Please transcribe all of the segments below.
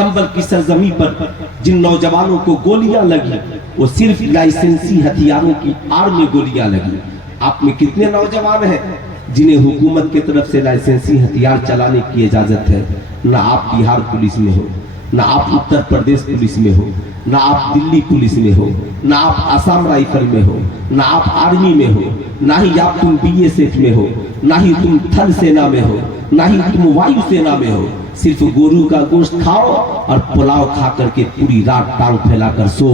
संबल की सरजमी पर जिन नौजवानों को गोलियां लगी वो सिर्फ लाइसेंसी हथियारों की आड़ में गोलियां लगी। आप में कितने नौजवान हैं जिन्हें हुकूमत की तरफ से लाइसेंसी हथियार चलाने की इजाजत है? ना आप बिहार पुलिस में हो, ना आप उत्तर प्रदेश पुलिस में हो, ना आप दिल्ली पुलिस में हो, ना आप आसाम राइफल में हो, ना आप आर्मी में हो, ना ही आप तुम बीएसएफ में हो, ना ही तुम थल सेना में हो, ना ही तुम वायु सेना में हो। सिर्फ गोरू का गोश्त खाओ और पुलाव खा करके पूरी रात टांग फैलाकर सो,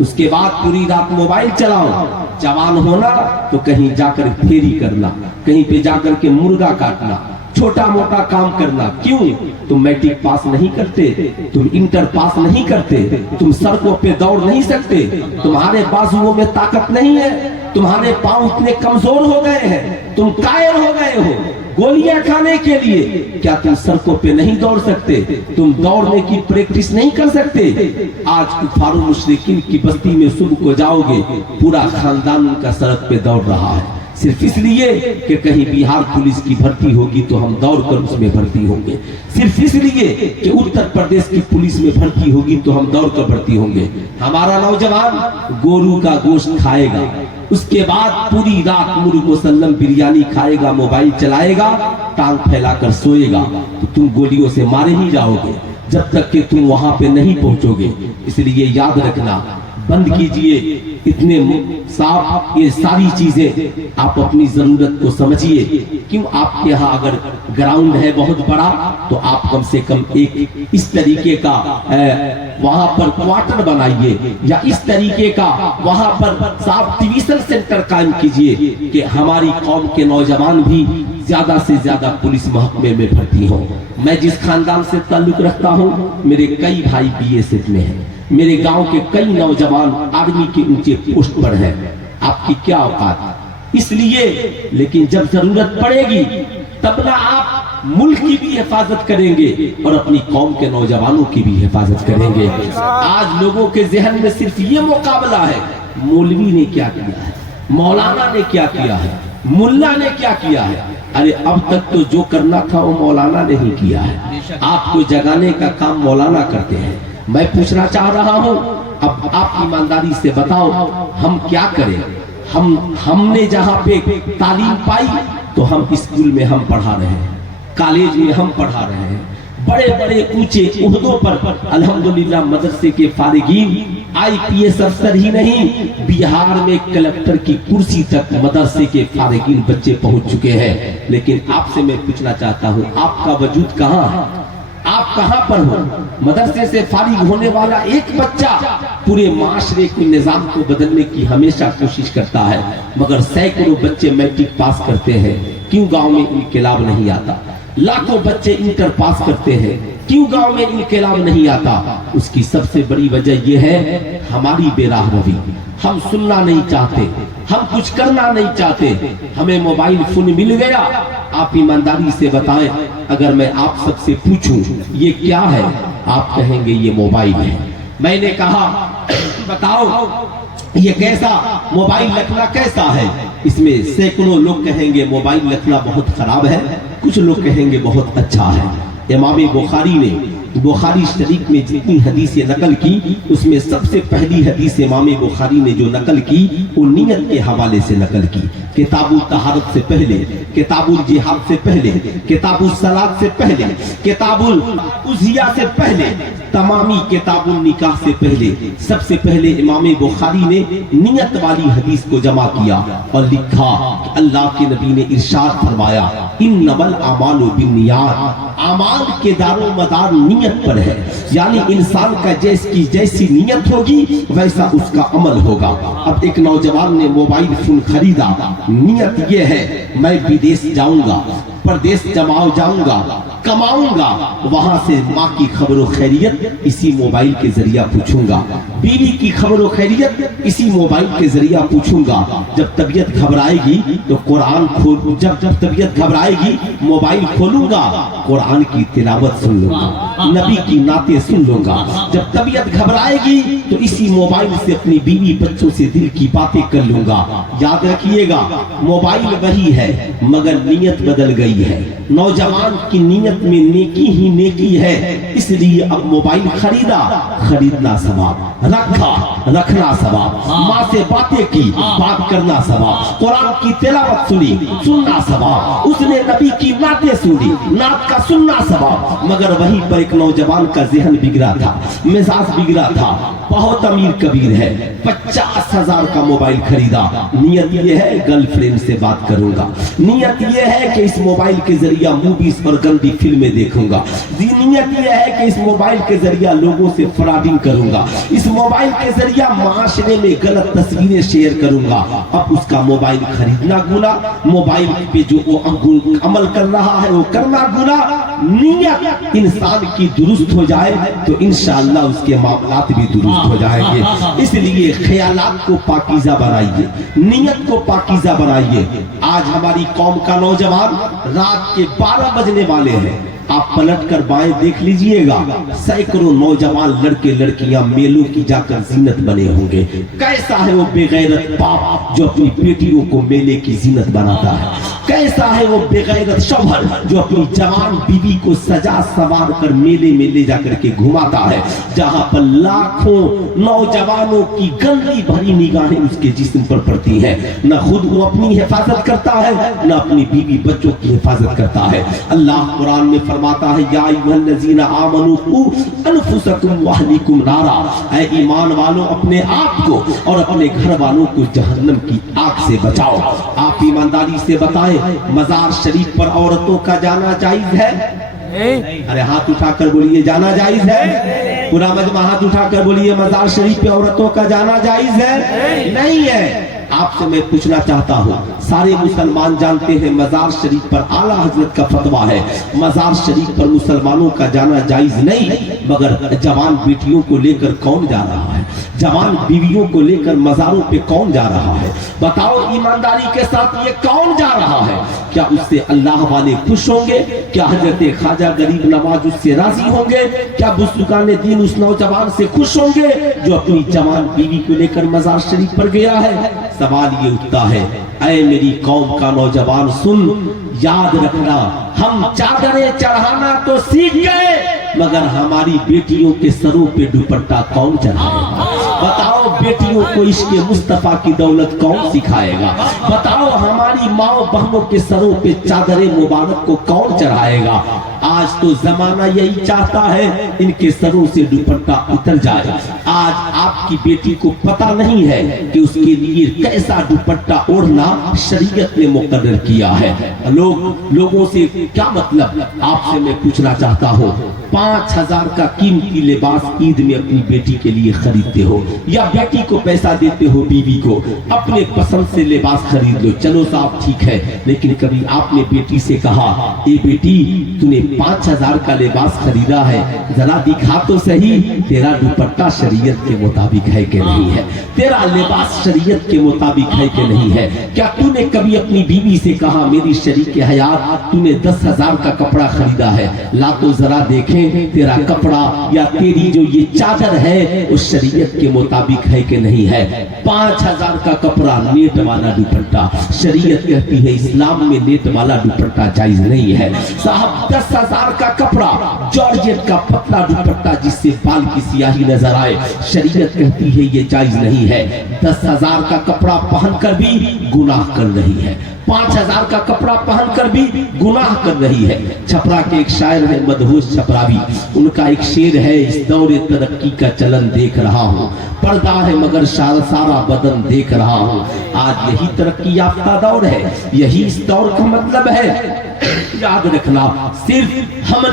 उसके बाद पूरी रात मोबाइल चलाओ। जवान होना तो कहीं जाकर फेरी करना, कहीं पे जाकर के मुर्गा काटना, छोटा मोटा काम करना। क्यों? तुम मैट्रिक पास नहीं करते, तुम इंटर पास नहीं करते, तुम सड़कों पे दौड़ नहीं सकते, तुम्हारे बाजुओं में ताकत नहीं है, तुम्हारे पांव इतने कमजोर हो गए हैं, तुम कायर हो गए हो गोलियां खाने के लिए। क्या तुम सड़कों पे नहीं दौड़ सकते? तुम दौड़ने की प्रैक्टिस नहीं कर सकते? आज कुफार मुशरिकीन की बस्ती में सुबह को जाओगे, पूरा खानदान उनका सड़क पे दौड़ रहा है, सिर्फ इसलिए कि कहीं बिहार पुलिस की भर्ती होगी तो हम दौड़कर उसमें भर्ती होंगे, सिर्फ इसलिए कि उत्तर प्रदेश की पुलिस में भर्ती होगी तो हम दौड़कर भर्ती होंगे। हमारा नौजवान गोरू का गोश्त खाएगा, उसके बाद पूरी रात मुर्ग मुसल्लम बिरयानी खाएगा, मोबाइल चलाएगा, टांग फैलाकर सोएगा, तो तुम गोलियों से मारे ही जाओगे जब तक कि तुम वहां पे नहीं पहुंचोगे। इसलिए याद रखना, बंद कीजिए इतने साफ ये सारी चीजें, आप अपनी जरूरत को समझिए। क्यों? आपके यहाँ अगर ग्राउंड है बहुत बड़ा तो आप कम से कम एक इस तरीके का वहां पर क्वार्टर बनाइए, या इस तरीके का वहां पर साफ ट्यूशन सेंटर कायम कीजिए कि हमारी कौम के नौजवान भी ज्यादा से ज्यादा पुलिस महकमे में भर्ती हो। मैं जिस खानदान से ताल्लुक रखता हूँ, मेरे कई भाई बीएसएफ में हैं, मेरे गांव के कई नौजवान आर्मी के ऊंचे पोस्ट पर हैं। आपकी क्या औकात? इसलिए लेकिन जब जरूरत पड़ेगी तब ना आप मुल्क की भी हिफाजत करेंगे और अपनी कौम के नौजवानों की भी हिफाजत करेंगे। आज लोगों के जहन में सिर्फ ये मुकाबला है, मौलवी ने क्या किया है, मौलाना ने क्या किया है, मुल्ला ने क्या किया है। अरे अब तक तो जो करना था वो मौलाना ने ही किया है, आपको जगाने का काम मौलाना करते हैं। मैं पूछना चाह रहा हूं, अब आप ईमानदारी से बताओ हम क्या करें? हमने जहां पे तालीम पाई तो हम स्कूल में हम पढ़ा रहे हैं, कॉलेज में हम पढ़ा रहे हैं, बड़े बड़े ऊंचे उहदों पर अल्हम्दुलिल्लाह मदरसे के फारिगीन आईपीएस अफसर ही नहीं, बिहार में कलेक्टर की कुर्सी तक मदरसे के फारिगीन बच्चे पहुंच चुके हैं। लेकिन आपसे मैं पूछना चाहता हूं, आपका वजूद कहां है? आप कहां पर हो? मदरसे से फारिग होने वाला एक बच्चा पूरे माशरे के निजाम को बदलने की हमेशा कोशिश करता है, मगर सैकड़ों बच्चे मैट्रिक पास करते हैं, क्यों गांव में इनकलाब नहीं आता? लाखों बच्चे इंटर पास करते हैं, क्यों गांव में इनकलाब नहीं आता? उसकी सबसे बड़ी वजह यह है हमारी बेराहरवी। हम सुनना नहीं चाहते, हम कुछ करना नहीं चाहते। हमें मोबाइल फोन मिल गया, आप ईमानदारी से बताएं, अगर मैं आप सबसे पूछूं ये क्या है, आप कहेंगे ये मोबाइल है। मैंने कहा बताओ ये कैसा मोबाइल रखना कैसा है? इसमें सैकड़ों लोग कहेंगे मोबाइल रखना बहुत खराब है, कुछ लोग कहेंगे बहुत अच्छा है। इमाम बुखारी ने बुखारी शरीफ में जितनी हदीसें नकल की, उसमें सबसे पहली हदीस इमाम बुखारी ने जो नकल की वो नियत के हवाले से नकल की। किताबुल तहारत से पहले, किताबुल जिहाद से पहले, किताबुल सलात से पहले, किताबुल उज़िया से पहले, तमामी किताबुल निकाह से पहले, सबसे पहले इमाम बुखारी ने नियत वाली हदीस को जमा किया और लिखा कि अल्लाह के नबी ने इरशाद फरमाया, इन्नमल अमालु बिन्नियात, अमाल के दारो मदार नियत पर है। यानी इंसान का जैसी नियत होगी वैसा उसका अमल होगा। अब एक नौजवान ने मोबाइल फोन खरीदा, नियत ये है मैं विदेश जाऊंगा, परदेश जमाओ जाऊंगा, कमाऊंगा, वहां से माँ की खबरों खैरियत इसी मोबाइल के जरिया पूछूंगा, बीवी की खबरों खैरियत इसी मोबाइल के जरिया पूछूंगा। जब तबीयत घबराएगी तो कुरान खोल, जब तबीयत घबराएगी मोबाइल खोलूंगा, कुरान की तिलावत सुन लूंगा, नबी की नाते सुन लूंगा। जब तबीयत घबराएगी तो इसी मोबाइल से अपनी बीवी बच्चों से दिल की बातें कर लूंगा। याद रखिएगा मोबाइल वही है मगर नीयत बदल गई है। नौजवान की नीयत نیت میں نیکی ہی نیکی ہے، اس لیے اب موبائل خریدا، خریدنا ثواب، رکھنا ثواب، ماں سے باتیں کی، بات کرنا ثواب، قرآن کی تلاوت سنی، سننا ثواب، اس نے نبی کی نعتیں سنی، نعت کا سننا ثواب۔ مگر وہیں پر ایک نوجوان کا ذہن بگڑا تھا، مزاج بگڑا تھا، بہت امیر کبیر ہے، 50,000 کا موبائل خریدا، نیت یہ ہے گرل فرینڈ سے بات کروں گا، نیت یہ ہے کہ اس موبائل کے ذریعہ موویز اور گندی فلمیں دیکھوں گا، نیت یہ ہے کہ اس موبائل کے ذریعہ لوگوں سے فراڈنگ کروں گا، اس موبائل کے ذریعہ معاشرے میں غلط تصویریں شیئر کروں گا۔ اب اس کا موبائل خریدنا گناہ، موبائل پہ جو وہ عمل کر رہا ہے وہ کرنا گناہ۔ نیت انسان کی درست ہو جائے تو انشاءاللہ اس کے معاملات بھی درست ہو جائیں گے۔ اس لیے خیالات کو پاکیزہ بنائیے، نیت کو پاکیزہ بنائیے۔ آج ہماری قوم کا نوجوان رات کے 12 بجنے والے ہیں، آپ پلٹ کر بائیں دیکھ لیجئے گا، سینکڑوں نوجوان لڑکے لڑکیاں میلوں کی جا کر زینت بنے ہوں گے۔ کیسا ہے وہ بے غیرت باپ جو اپنی بیٹیوں کو میلے کی زینت بناتا ہے، کیسا ہے وہ بے غیرت شوہر جو اپنی جوان بیوی کو سجا سوار کر میلے میں لے جا کر کے گھماتا ہے، جہاں پر لاکھوں نوجوانوں کی گندی بھری نگاہیں اس کے جسم پر پڑتی ہیں، نہ خود وہ اپنی حفاظت کرتا ہے نہ اپنی بیوی بچوں کی حفاظت کرتا ہے۔ اللہ قرآن میں فرماتا ہے یا ایھا الذین آمنوا قوا انفسکم واہلیکم نارا، اے ایمان والوں اپنے آپ کو اور اپنے گھر والوں کو جہنم کی آگ سے بچاؤ۔ آپ ایمانداری سے بتائیں مزار شریف پر عورتوں کا جانا جائز ہے؟ ارے ہاتھ اٹھا کر بولیے جانا جائز ہے؟ پورا مجمع ہاتھ اٹھا کر بولیے مزار شریف پہ عورتوں کا جانا جائز ہے؟ نہیں ہے۔ آپ سے میں پوچھنا چاہتا ہوں، سارے مسلمان جانتے ہیں مزار شریف پر اعلیٰ حضرت کا فتویٰ ہے، مزار شریف پر مسلمانوں کا جانا جائز نہیں، مگر جوان بیٹیوں کو لے کر کون جا رہا ہے؟ جوان بیویوں کو لے کر مزاروں پہ کون جا رہا ہے؟ بتاؤ ایمانداری کے ساتھ یہ کون جا رہا ہے؟ کیا اس سے اللہ والے خوش ہوں گے؟ کیا حضرت خواجہ غریب نواز اس سے راضی ہوں گے؟ کیا بزرگان دین اس نوجوان سے خوش ہوں گے جو اپنی جوان بیوی کو لے کر مزار شریف پر گیا ہے؟ سوال یہ اٹھتا ہے، اے میری قوم کا نوجوان سن، یاد رکھنا ہم چادریں چڑھانا تو سیکھ گئے مگر ہماری بیٹیوں کے سروں پہ دوپٹہ کون چڑھائے؟ بتاؤ بیٹیوں کو عشق مصطفیٰ کی دولت کون سکھائے گا؟ بتاؤ ہماری ماں بہنوں کے سروں پہ چادر مبارک کو کون چڑھائے گا؟ آج تو زمانہ یہی چاہتا ہے ان کے سروں سے دوپٹہ اتر جائے۔ آج آپ کی بیٹی کو پتہ نہیں ہے کہ اس کے لیے کیسا دوپٹہ اوڑھنا شریعت نے مقرر کیا ہے۔ لوگوں سے کیا مطلب؟ آپ سے میں پوچھنا چاہتا ہوں، 5,000 کا قیمتی لباس عید میں اپنی بیٹی کے لیے خریدتے ہو یا بیٹی کو پیسہ دیتے ہو بیوی کو اپنے پسند سے لباس خرید لو، چلو صاحب ٹھیک ہے، لیکن کبھی آپ نے بیٹی سے کہا اے بیٹی تو نے 5,000 کا لباس خریدا ہے، ذرا دکھا تو صحیح تیرا دوپٹہ شریعت کے مطابق ہے کہ نہیں ہے، تیرا لباس شریعت کے مطابق ہے کہ نہیں ہے؟ کیا تو نے کبھی اپنی بیوی سے کہا میری شریک حیات تو نے 10,000 کا کپڑا خریدا ہے، لا تو ذرا دیکھیں تیرا کپڑا یا تیری جو یہ چادر ہے وہ شریعت کے مطابق ہے کہ نہیں ہے؟ 5,000 کا کپڑا نیٹ والا دوپٹہ، شریعت کہتی ہے اسلام میں نیٹ والا دوپٹہ جائز نہیں ہے۔ صاحب 10,000 کا کپڑا جارجٹ کا پتلا دوپٹہ جس سے بال کی سیاہی نظر آئے، شریعت کہتی ہے یہ جائز نہیں ہے۔ 10,000 کا کپڑا پہن کر بھی گناہ کر رہی ہے، 5,000 کا کپڑا پہن کر بھی گناہ کر رہی ہے۔ چھپرا کے ایک شاعر ہے مدہوش چھپراوی، ان کا ایک شعر ہے، اس دور ترقی کا چلن دیکھ رہا ہوں، پردہ ہے مگر سارا بدن دیکھ رہا ہوں۔ آج یہی ترقی یافتہ دور ہے، یہی اس دور کا مطلب ہے۔ یاد رکھنا صرف ہم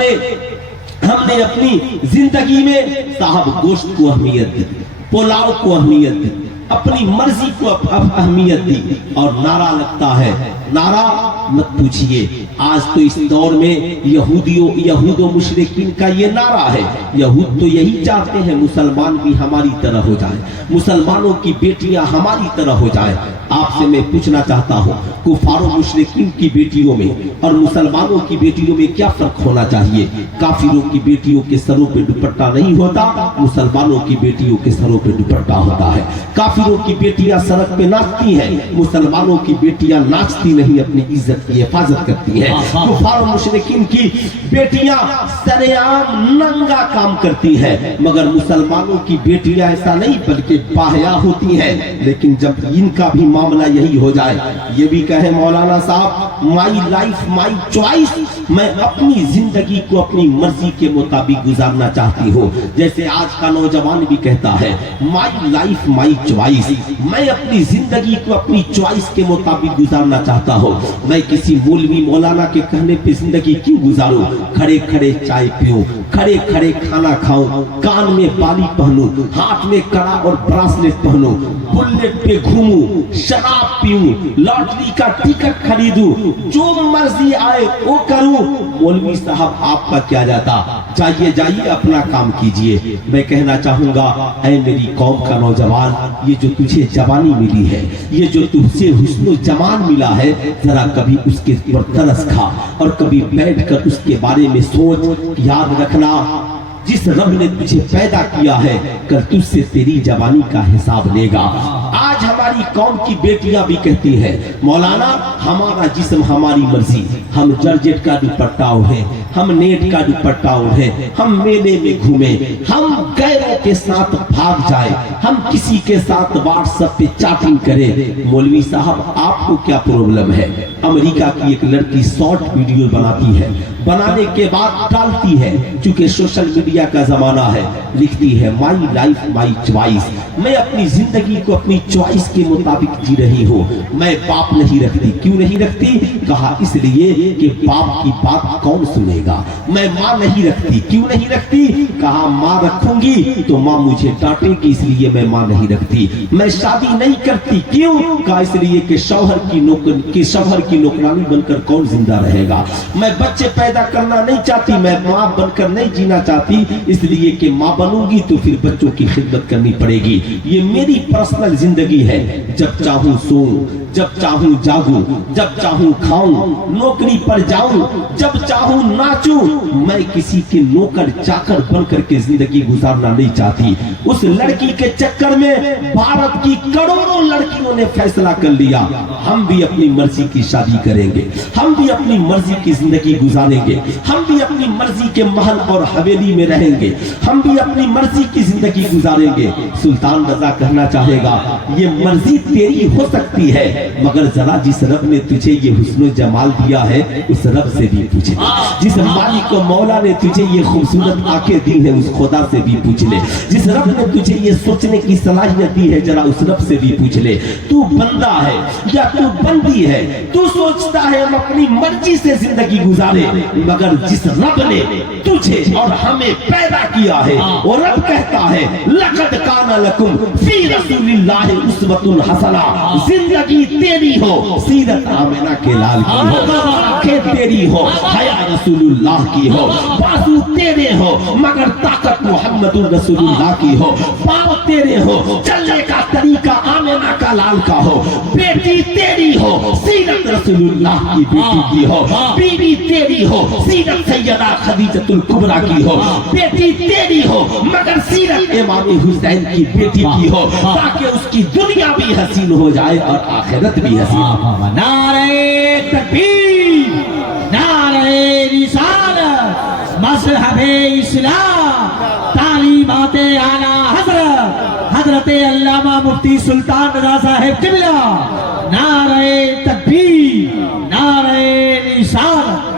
نے اپنی زندگی میں صاحب گوشت کو اہمیت دی، پلاؤ کو اہمیت دی، اپنی مرضی کو اہمیت دی، اور نعرہ لگتا ہے، نعرہ مت پوچھئے، آج تو اس دور میں یہود و مشرکین کا یہ نعرہ ہے۔ یہود تو یہی چاہتے ہیں مسلمان بھی ہماری طرح ہو جائے، مسلمانوں کی بیٹیاں ہماری طرح ہو جائے۔ आपसे मैं पूछना चाहता हूँ, कुफार और मुशरिकीन की बेटियों में और मुसलमानों की बेटियों में क्या फर्क होना चाहिए? काफिरों की बेटियों के सरों पे दुपट्टा नहीं होता, मुसलमानों की बेटियों के सरों पे दुपट्टा होता है। काफिरों की बेटियां सड़क पे नाचती हैं, मुसलमानों की बेटियां नाचती नहीं, अपनी इज्जत की हिफाजत करती हैं। कुफार और मुशरिकीन की बेटियां सरेआम नंगा काम करती हैं, मगर मुसलमानों की बेटियां ऐसा नहीं बल्कि बाहया होती हैं। लेकिन जब इनका भी मामला यही हो जाए, ये भी कहे मौलाना साहब माई लाइफ माई चॉइस, मैं अपनी जिंदगी को अपनी मर्जी के मुताबिक गुजारना चाहती हूँ। जैसे आज का नौजवान भी कहता है माई लाइफ माई चॉइस, मैं अपनी जिंदगी को अपनी चॉइस के मुताबिक गुजारना चाहता हूँ। मैं किसी मौलवी मौलाना के कहने पे जिंदगी क्यों गुजारूं? खड़े खड़े चाय पीऊं, खड़े खड़े खाना खाऊं, कान में बाली पहनूं, हाथ में कड़ा और ब्रासलेट पहनूं, बुलेट पे घूमूं, शराब पीऊं, लॉटरी का टिकट खरीदूं, जो मर्जी आए वो करूं। मौलवी साहब आपका क्या जाता? जाइए जाइए अपना काम कीजिए। मैं कहना चाहूंगा ऐ मेरी कौम का नौजवान, ये जो तुझे जवानी मिली है, ये जो तुझसे हुस्न जमान मिला है, जरा कभी उसके पर तरस खा और कभी बैठकर उसके बारे में सोच। याद रखना जिस रब ने तुझे पैदा किया है कल तुझसे तेरी जवानी का हिसाब लेगा। आज हमारी कौम की बेटियां भी कहती हैं मौलाना हमारा जिस्म हमारी मर्जी, हम जर्जेट का दुपट्टा ओढ़े, हम नेट का दुपट्टा ओढ़े, हम मेले में घूमे, हम गैरों के साथ भाग जाए, हम किसी के साथ व्हाट्सएप पे चैटिंग करें। मौलवी साहब आपको क्या प्रॉब्लम है? अमेरिका की एक लड़की शॉर्ट वीडियो बनाती है, बनाने के बाद डालती है, चूंकि सोशल मीडिया का जमाना है, लिखती है माई लाइफ माई चॉइस, मैं अपनी जिंदगी को अपनी चॉइस के मुताबिक जी रही हूँ। मैं बाप नहीं रखती। क्यों नहीं रखती? कहा इसलिए कि बाप की बात कौन सुनेगा। मैं माँ नहीं रखती। क्यों नहीं रखती? कहा माँ रखूंगी तो माँ मुझे डांटेगी, इसलिए मैं माँ नहीं रखती। मैं शादी नहीं करती। क्यों? कहा इसलिए कि शौहर की नौकरानी बनकर कौन जिंदा रहेगा। मैं बच्चे पैदा करना नहीं चाहती, मैं माँ बनकर नहीं जीना चाहती, इसलिए कि माँ बनूंगी तो फिर बच्चों की खिदमत करनी पड़ेगी। ये मेरी पर्सनल जिंदगी है। जब चाहूं सोऊं, जब चाहूं जागूं, जब चाहूं खाऊं, नौकरी पर जाऊं, जब चाहूं नाचूं। मैं किसी के नौकर चाकर बनकर के जिंदगी गुजारना नहीं चाहती। उस लड़की के चक्कर में भारत की करोड़ों लड़कियों ने फैसला कर लिया हम भी अपनी मर्जी की शादी करेंगे, हम भी अपनी मर्जी की जिंदगी गुजारेंगे, हम भी अपनी मर्जी के महल और हवेली में रहेंगे, हम भी अपनी मर्जी की जिंदगी गुजारेंगे। सुल्तान रजा कहना चाहेगा ये मर्जी तेरी हो सकती है, मगर जरा जिस रब ने तुझे ये हुस्न जमाल दिया है उस रब से भी पूछ ले। जिस मालिक को मौला ने तुझे ये खूबसूरत आंखें दी है उस खुदा से भी पूछ ले। जिस रब ने तुझे ये सोचने की सलाहियत दी है जरा उस रब से भी पूछ ले। तू बंदा है या तू बंदी है, तू सोचता है हम अपनी मर्जी से जिंदगी गुजारे, मगर जिस रब ने तुझे और हमें पैदा किया है वो रब कहता है लक़द काना लकुम फी रसूलिल्लाहि उस्वतुन हसना। जिंदगी तेरी हो, सीरत आमिना के लाल की हो, आंखें तेरी हो, हया रसूलुल्लाह की हो, बाजू तेरे हो मगर ताकत मोहम्मदुर रसूलुल्लाह की हो, पाँव तेरे हो चलने का तरीका आमिना का लाल का हो, बेटी तेरी हो सीरत रसूलुल्लाह की बेटी की हो, बीवी तेरी हो सीरत सैयदा खदीजतुल कुबरा की हो, बेटी तेरी हो मगर सीरत इमाम हुसैन की बेटी की हो, ताकि उसकी दुनिया भी हसीन हो जाए और आखिरत भी हसीन। नारे तकबीर, नारे रिसालत, मज़हबे इस्लाम, तालीमाते आला हज़रत अल्लामा मुफ्ती सुल्तान रज़ा साहिब क़िबला। नारे तकबीर, नारे रिसालत।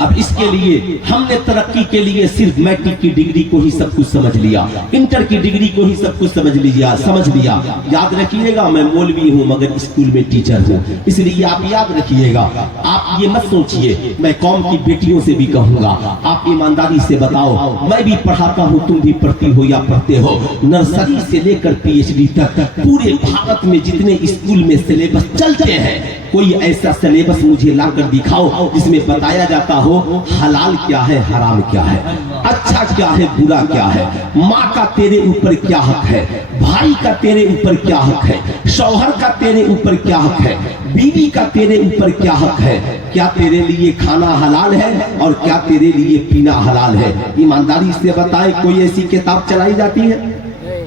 अब इसके लिए हमने तरक्की के लिए सिर्फ मैट्रिक की डिग्री को ही सब कुछ समझ लिया, इंटर की डिग्री को ही सब कुछ समझ लिया। याद रखिएगा मैं मौलवी हूँ मगर स्कूल में टीचर हूँ, इसलिए आप याद रखिएगा। आप ये मत सोचिए, मैं कौम की बेटियों से भी कहूंगा आप ईमानदारी से बताओ, मैं भी पढ़ाता हूँ, तुम भी पढ़ती हो या पढ़ते हो। नर्सरी से लेकर PhD तक पूरे भारत में जितने स्कूल में सिलेबस चलते हैं, कोई ऐसा सिलेबस मुझे लाकर दिखाओ जिसमें बताया जाता जानता हो हलाल क्या है, हराम क्या है, अच्छा क्या है, बुरा क्या है, माँ का तेरे ऊपर क्या हक है, भाई का तेरे ऊपर क्या हक है, शौहर का तेरे ऊपर क्या हक है, बीवी का तेरे ऊपर क्या हक है, क्या तेरे लिए खाना हलाल है और क्या तेरे लिए पीना हलाल है। ईमानदारी से बताएं, कोई ऐसी किताब चलाई जाती है?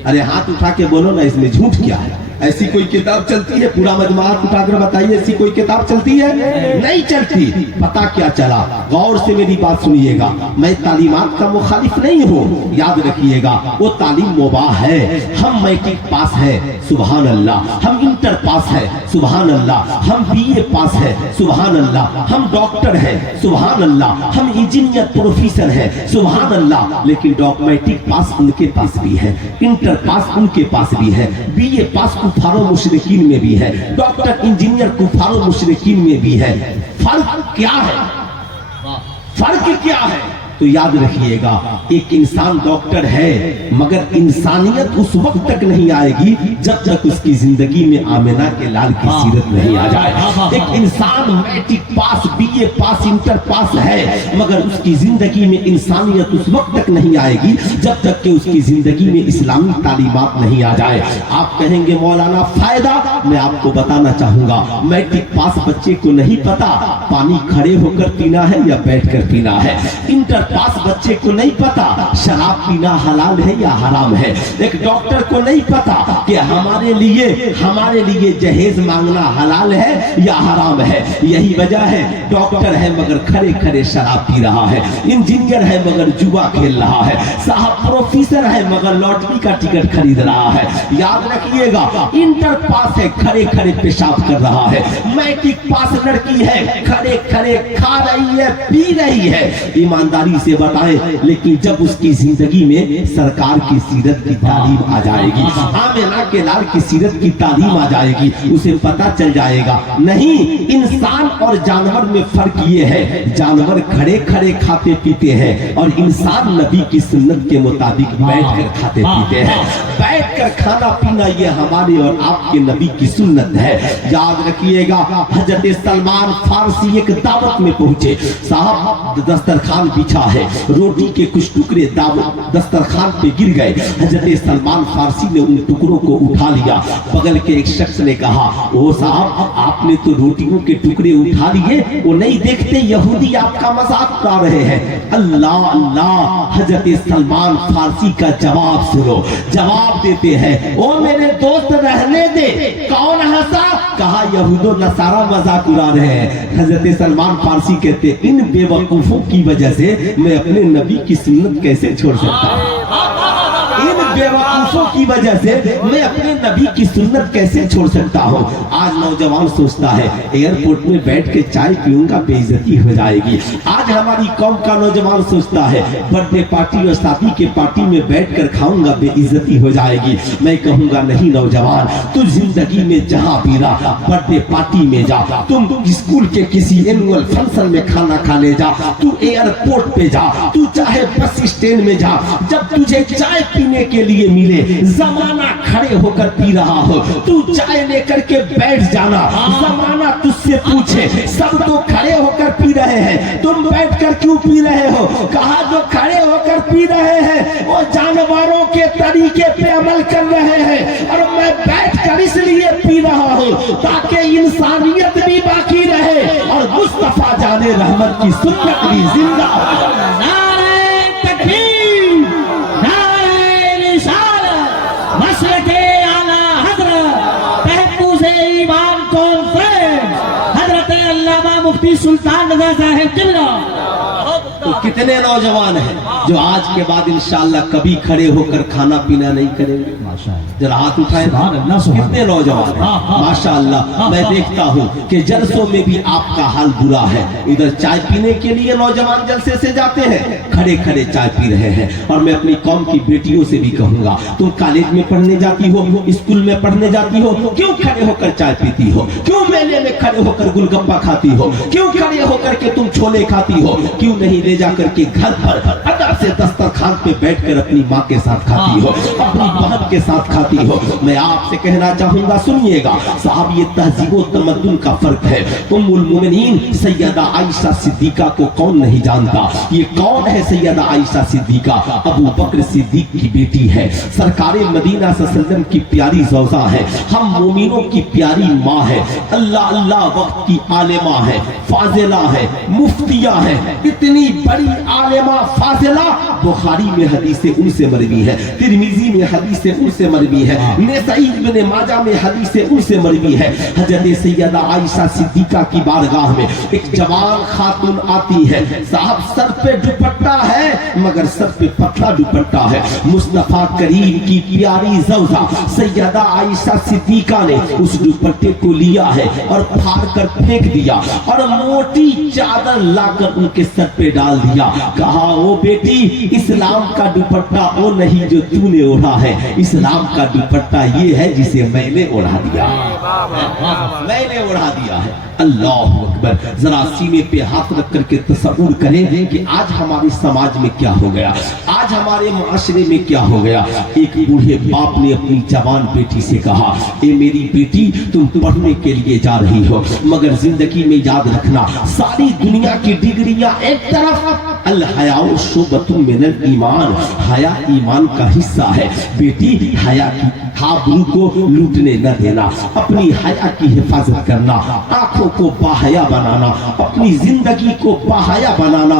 अरे हाथ उठा के बोलो ना, इसमें झूठ क्या है? ऐसी कोई किताब चलती है? पूरा मजमा उठाकर बताइए, ऐसी कोई किताब चलती है? नहीं चलती। पता क्या चला? गौर से मेरी बात सुनिएगा, मैं तालीमात का मुखालिफ नहीं हूँ, याद रखिएगा वो तालीम मुबाह है। हम मैट्रिक पास है, सुभान अल्लाह, हम इंटर पास है, सुभान अल्लाह, हम बीए पास है, सुभान अल्लाह, हम डॉक्टर है, सुभान अल्लाह, हम इंजीनियर प्रोफेसर है, सुभान अल्लाह। लेकिन मैट्रिक पास उनके पास भी है, इंटर पास उनके पास भी है, बीए पास कुफारो मुशरिकीन में भी है, डॉक्टर इंजीनियर कुफारो मुशरिकीन में भी है। फर्क क्या है? फर्क क्या है? तो याद रखिएगा, एक इंसान डॉक्टर है मगर इंसानियत उस वक्त तक नहीं आएगी जब तक उसकी जिंदगी में आमिना के लाल की सीरत नहीं आ जाए। एक इंसान मैट्रिक पास, बीए पास, इंटर पास है मगर उसकी जिंदगी में इंसानियत उस वक्त तक नहीं आएगी जब तक कि उसकी जिंदगी में इस्लामी तालीमात नहीं आ जाए। आप कहेंगे मौलाना फायदा, मैं आपको बताना चाहूंगा, मैट्रिक पास बच्चे को नहीं पता पानी खड़े होकर पीना है या बैठकर पीना है। इंटर पास बच्चे को नहीं पता शराब पीना हलाल है या हराम है। एक डॉक्टर को नहीं पता कि हमारे लिए जहेज मांगना हलाल है या हराम है। यही वजह है डॉक्टर है मगर खड़े खड़े शराब पी रहा है, इंजीनियर है मगर जुआ खेल रहा है, साहब प्रोफेसर है मगर लॉटरी का टिकट खरीद रहा है। याद रखिएगा, इंटर पास है खड़े खड़े पेशाब कर रहा है, मैट्रिक पास लड़की है खड़े खड़े खा रही है, पी रही है। ईमानदारी से बताएं, लेकिन जब उसकी जिंदगी में सरकार की सीरत की तालीम आ जाएगी, आमिना के लाल की सीरत की तालीम आ जाएगी, उसे पता चल जाएगा नहीं इंसान और जानवर में फर्क ये है, जानवर खड़े खड़े खाते पीते हैं और इंसान नबी की सुन्नत के मुताबिक बैठकर खाते पीते हैं। बैठकर खाना पीना ये हमारे और आपके नबी की सुन्नत है। याद रखिएगा, हजरत सलमान फारसी एक दावत में पहुंचे, साहब दस्तरखान बिछा है, रोटी के कुछ टुकड़े दस्तरखान पे गिर गए। हजरत सलमान फारसी ने उन टुकड़ों को उठा लिया। बगल के एक शख्स ने कहा, ओ साहब आपने तो रोटियों के टुकड़े उठा लिए, वो नहीं देखते यहूदी आपका मजाक उड़ा रहे हैं। अल्लाह अल्लाह, हजरत सलमान फारसी का जवाब सुनो। जवाब देते हैं, ओ मेरे दोस्त रहने दे। कौन हंसा? कहा यहूदो नसारा मजाक उड़ा रहे हैं। हजरत सलमान फारसी कहते, इन बेवकूफों की वजह से मैं अपने नबी की सुन्नत कैसे छोड़ सकता हूं? इन बेवकूफों की वजह से मैं अपने नबी की सुन्नत कैसे छोड़ सकता हूं? आज नौजवान सोचता है एयरपोर्ट में बैठ के चाय पीऊंगा बेइज्जती हो जाएगी। आज हमारी कौम का नौजवान सोचता है बर्थडे पार्टी और शादी के पार्टी में बैठ कर खाऊंगा बेइज्जती हो जाएगी। मैं कहूंगा नहीं नौजवान, तू जिंदगी में जहां भी रहा बर्थडे पार्टी में जा, तुम स्कूल के किसी एनुअल फंक्शन में खाना खाने जा, तू एयरपोर्ट पे जा, तू चाहे बस स्टैंड में जा, जब तुझे चाय पीने के लिए मिले, जमाना खड़े होकर पी रहा हो, तू चाय लेकर के बैठ जाना। जमाना तुझसे पूछे, सब तो खड़े होकर पी रहे हैं, तुम बैठकर क्यों पी रहे हो? कहा जो खड़े होकर पी रहे हैं वो जानवरों के तरीके पे अमल कर रहे हैं और मैं बैठकर इसलिए पी रहा हूं ताकि इंसानियत भी बाकी रहे और मुस्तफा जाने रहमत की सुन्नत भी जिंदा हो जाए। नारे तकबीर, नारे रिसालत, मसलके आला हजरत, तहफ्फुज़े ईमान कॉन्फ्रेंस, हजरत अल्लामा मुफ्ती सुल्तान रज़ा साहब किबला। तो कितने नौजवान हैं जो आज के बाद इंशाअल्लाह कभी खड़े होकर खाना पीना नहीं करेंगे? जरा हाथ उठाएं। कितने नौजवान हैं माशाअल्लाह। मैं देखता हूँ कि जलसों में भी आपका हाल बुरा है। इधर चाय पीने के लिए नौजवान जलसे से जाते हैं, खड़े खड़े चाय पी रहे हैं। और मैं अपनी कौम की बेटियों से भी कहूंगा, तुम कॉलेज में पढ़ने जाती हो, स्कूल में पढ़ने जाती हो, क्यों खड़े होकर चाय पीती हो? क्यों मेले में खड़े होकर गुलगप्पा खाती हो? क्यों खड़े होकर के तुम छोले खाती हो? क्यों नहीं ले जा करके घर पर अदा से दस्तरखान पे बैठकर अपनी माँ के साथ खाती हो, अपनी बहन के साथ खाती हो। मैं आपसे कहना चाहूंगा, सुनिएगा साहब, ये तहजीब व तमद्दुन का फर्क है। उम्मुल मोमिनीन सैयदा आयशा सिद्दीका को कौन नहीं जानता? ये कौन है सैयदा आयशा सिद्दीका? अबू बकर सिद्दीक की बेटी है, सरकारे मदीना सल्लल्लाहु अलैहि वसल्लम की प्यारी ज़ौजा है, हम मोमिनों की प्यारी माँ है, अल्लाह अल्लाह वक्त की आलिमा है, फाजिला है, मुफ्तिया है। इतनी बड़ी आलिमा फाजिला, बुखारी में हदीसें उनसे मरवी है, तिरमिजी में हदीसें उनसे मरवी है, नसाई इब्न माजा में हदीसें उनसे मरवी है। हजरत सैयदा आयशा सिद्दीका की बारगाह में एक जवान खातून आती है, साहब सर पे दुपट्टा है मगर सर पे पतला दुपट्टा है। मुस्तफा करीम की प्यारी ज़ौजा सैयदा आयशा सिद्दीका ने उस दुपट्टे को लिया है और फाड़ कर फेंक दिया और मोटी चादर लाकर उनके सर पे डाल दिया। कहा, ओ बेटी, इस्लाम का दुपट्टा वो नहीं जो तूने ओढ़ा है, इस्लाम का दुपट्टा ये है जिसे मैंने ओढ़ा दिया, मैंने ओढ़ा दिया है। अल्लाह अकबर। जरा सीने पे हाथ रख करके तसव्वुर करें कि आज हमारे समाज में क्या हो गया, आज हमारे माशरे में क्या हो गया। एक बूढ़े बाप ने अपनी जवान बेटी से कहा, ए मेरी बेटी, तुम पढ़ने के लिए जा रही हो मगर जिंदगी में याद रखना, सारी दुनिया की डिग्रियां एक तरफ, अल हयाउ शुबतुम मिनल ईमान, हया ईमान का हिस्सा है। बेटी, हया की आबरू को लूटने न देना, अपनी हया की हिफाजत करना, आंखों को बाहया बनाना, अपनी जिंदगी को बाहया बनाना।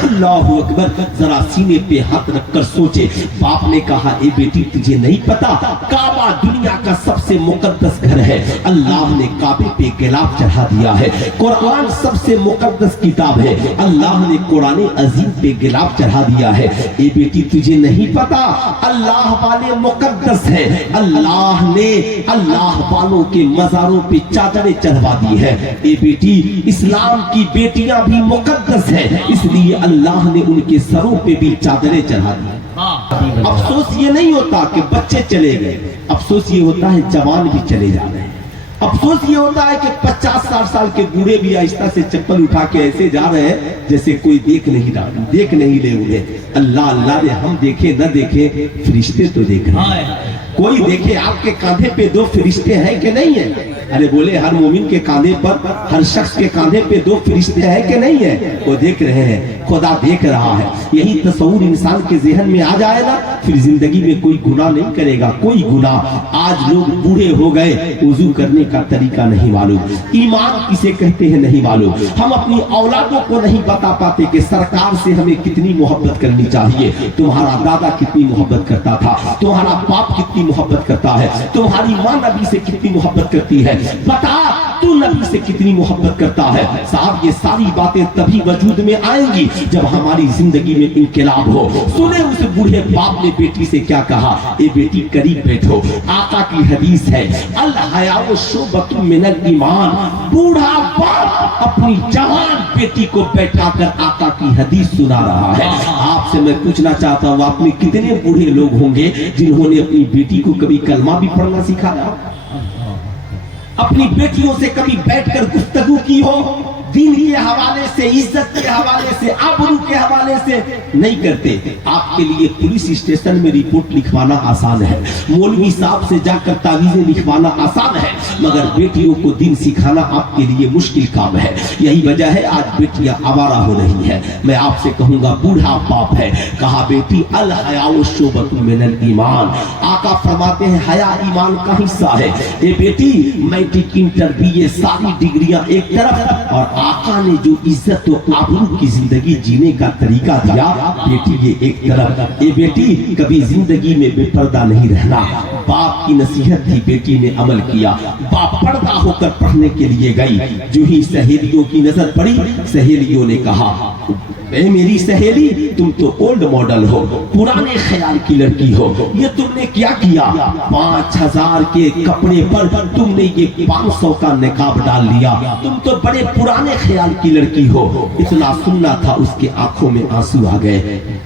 अल्लाहु अकबर। जरा सीने पे हाथ रखकर सोचे। बाप ने कहा, ए बेटी, तुझे नहीं पता काबा दुनिया का सबसे मुकद्दस घर है, अल्लाह ने काबे पे गिलाफ चढ़ा दिया है। कुरान सबसे मुकद्दस किताब है, अल्लाह ने कुरान अजीम पे गिलाफ चढ़ा दिया है। ए बेटी, तुझे नहीं पता अल्लाह वाले मुकद्दस है, अल्लाह ने अल्लाह वालों के मज़ारों पे चादरें चढ़वा दी है। ए बेटी, इस्लाम की बेटियां भी मुकद्दस है, इसलिए अल्लाह ने उनके सरों पे भी चादरें चढ़ा दी। अफसोस ये नहीं होता कि बच्चे चले गए, अफसोस ये होता है जवान भी चले जा रहे हैं। अफसोस ये होता है कि 50-60 साल के बूढ़े भी आहिस्ता से चप्पल उठा के ऐसे जा रहे हैं जैसे कोई देख नहीं रहा, देख नहीं ले उन्हें। अल्लाह अल्लाह रे, हम देखे न देखे, फरिश्ते तो देख रहे हैं। कोई देखे आपके कांधे पे 2 फरिश्ते हैं कि नहीं है? अरे बोले, हर मोमिन के कांधे पर, हर शख्स के कांधे पे 2 फरिश्ते हैं कि नहीं है? वो देख रहे हैं, खुदा देख रहा है। यही तस्वुर इंसान के ज़हन में आ जाए ना, फिर जिंदगी में कोई गुनाह नहीं करेगा, कोई गुनाह। आज लोग बूढ़े हो गए, वुजू करने का तरीका नहीं मालूम, ईमान किसे कहते हैं नहीं मालूम। हम अपनी औलादों को नहीं बता पाते कि सरकार से हमें कितनी मोहब्बत करनी चाहिए। तुम्हारा दादा कितनी मोहब्बत करता था, तुम्हारा बाप कितनी मोहब्बत करता है, तुम्हारी माँ नबी से कितनी मोहब्बत करती है, बता तू नबी से कितनी मोहब्बत करता है। साहब, ये सारी बातें तभी वजूद में आएंगी जब हमारी जिंदगी में इंकलाब हो। सुने उस बूढ़े बाप ने बेटी से क्या कहा, ए बेटी करीब बैठो, आका की हदीस है, अल हयाउ शुबतुम मिनल ईमान। बूढ़ा बाप अपनी जवान बेटी को बैठाकर आका की हदीस सुना रहा है। आपसे मैं पूछना चाहता हूँ, आप में कितने बूढ़े लोग होंगे जिन्होंने अपनी बेटी को कभी कलमा भी पढ़ना सिखाया, अपनी बेटियों से कभी बैठकर गुफ्तगू की हो, दीन के हवाले से, इज्जत के हवाले से, आबरू के हवाले से नहीं करते। आपके लिए पुलिस स्टेशन में रिपोर्ट लिखवाना आसान है, मौलवी साहब से जाकर तावीज़ें लिखवाना आसान है, मगर बेटियों को दीन सिखाना आपके लिए मुश्किल काम है। यही वजह है आज बेटियां आवारा हो रही है। मैं आपसे कहूंगा, बूढ़ा बाप है, कहा बेटी, अल हयाउ शुबतुम मिनल ईमान। आका फरमाते हैं, हया ईमान का हिस्सा है। ए बेटी, मैट्रिक, इंटर, बीए, सारी डिग्रियां एक तरफ, और आका ने जो इज्जत और आबरू की जिंदगी जीने का तरीका दिया, बेटी ये एक तरफ। ये बेटी, कभी जिंदगी में बेपर्दा नहीं रहना। बाप की नसीहत थी, बेटी ने अमल किया। बाप पर्दा होकर पढ़ने के लिए गई, जो ही सहेलियों की नजर पड़ी, सहेलियों ने कहा, ए मेरी सहेली, तुम तो ओल्ड मॉडल हो, पुराने ख्याल की लड़की हो, ये तुमने क्या किया? 5000 के कपड़े पर तुमने ये 500 का निकाब डाल लिया, तुम तो बड़े पुराने ख्याल की लड़की हो। इतना सुनना था, उसके आंखों में आंसू आ गए।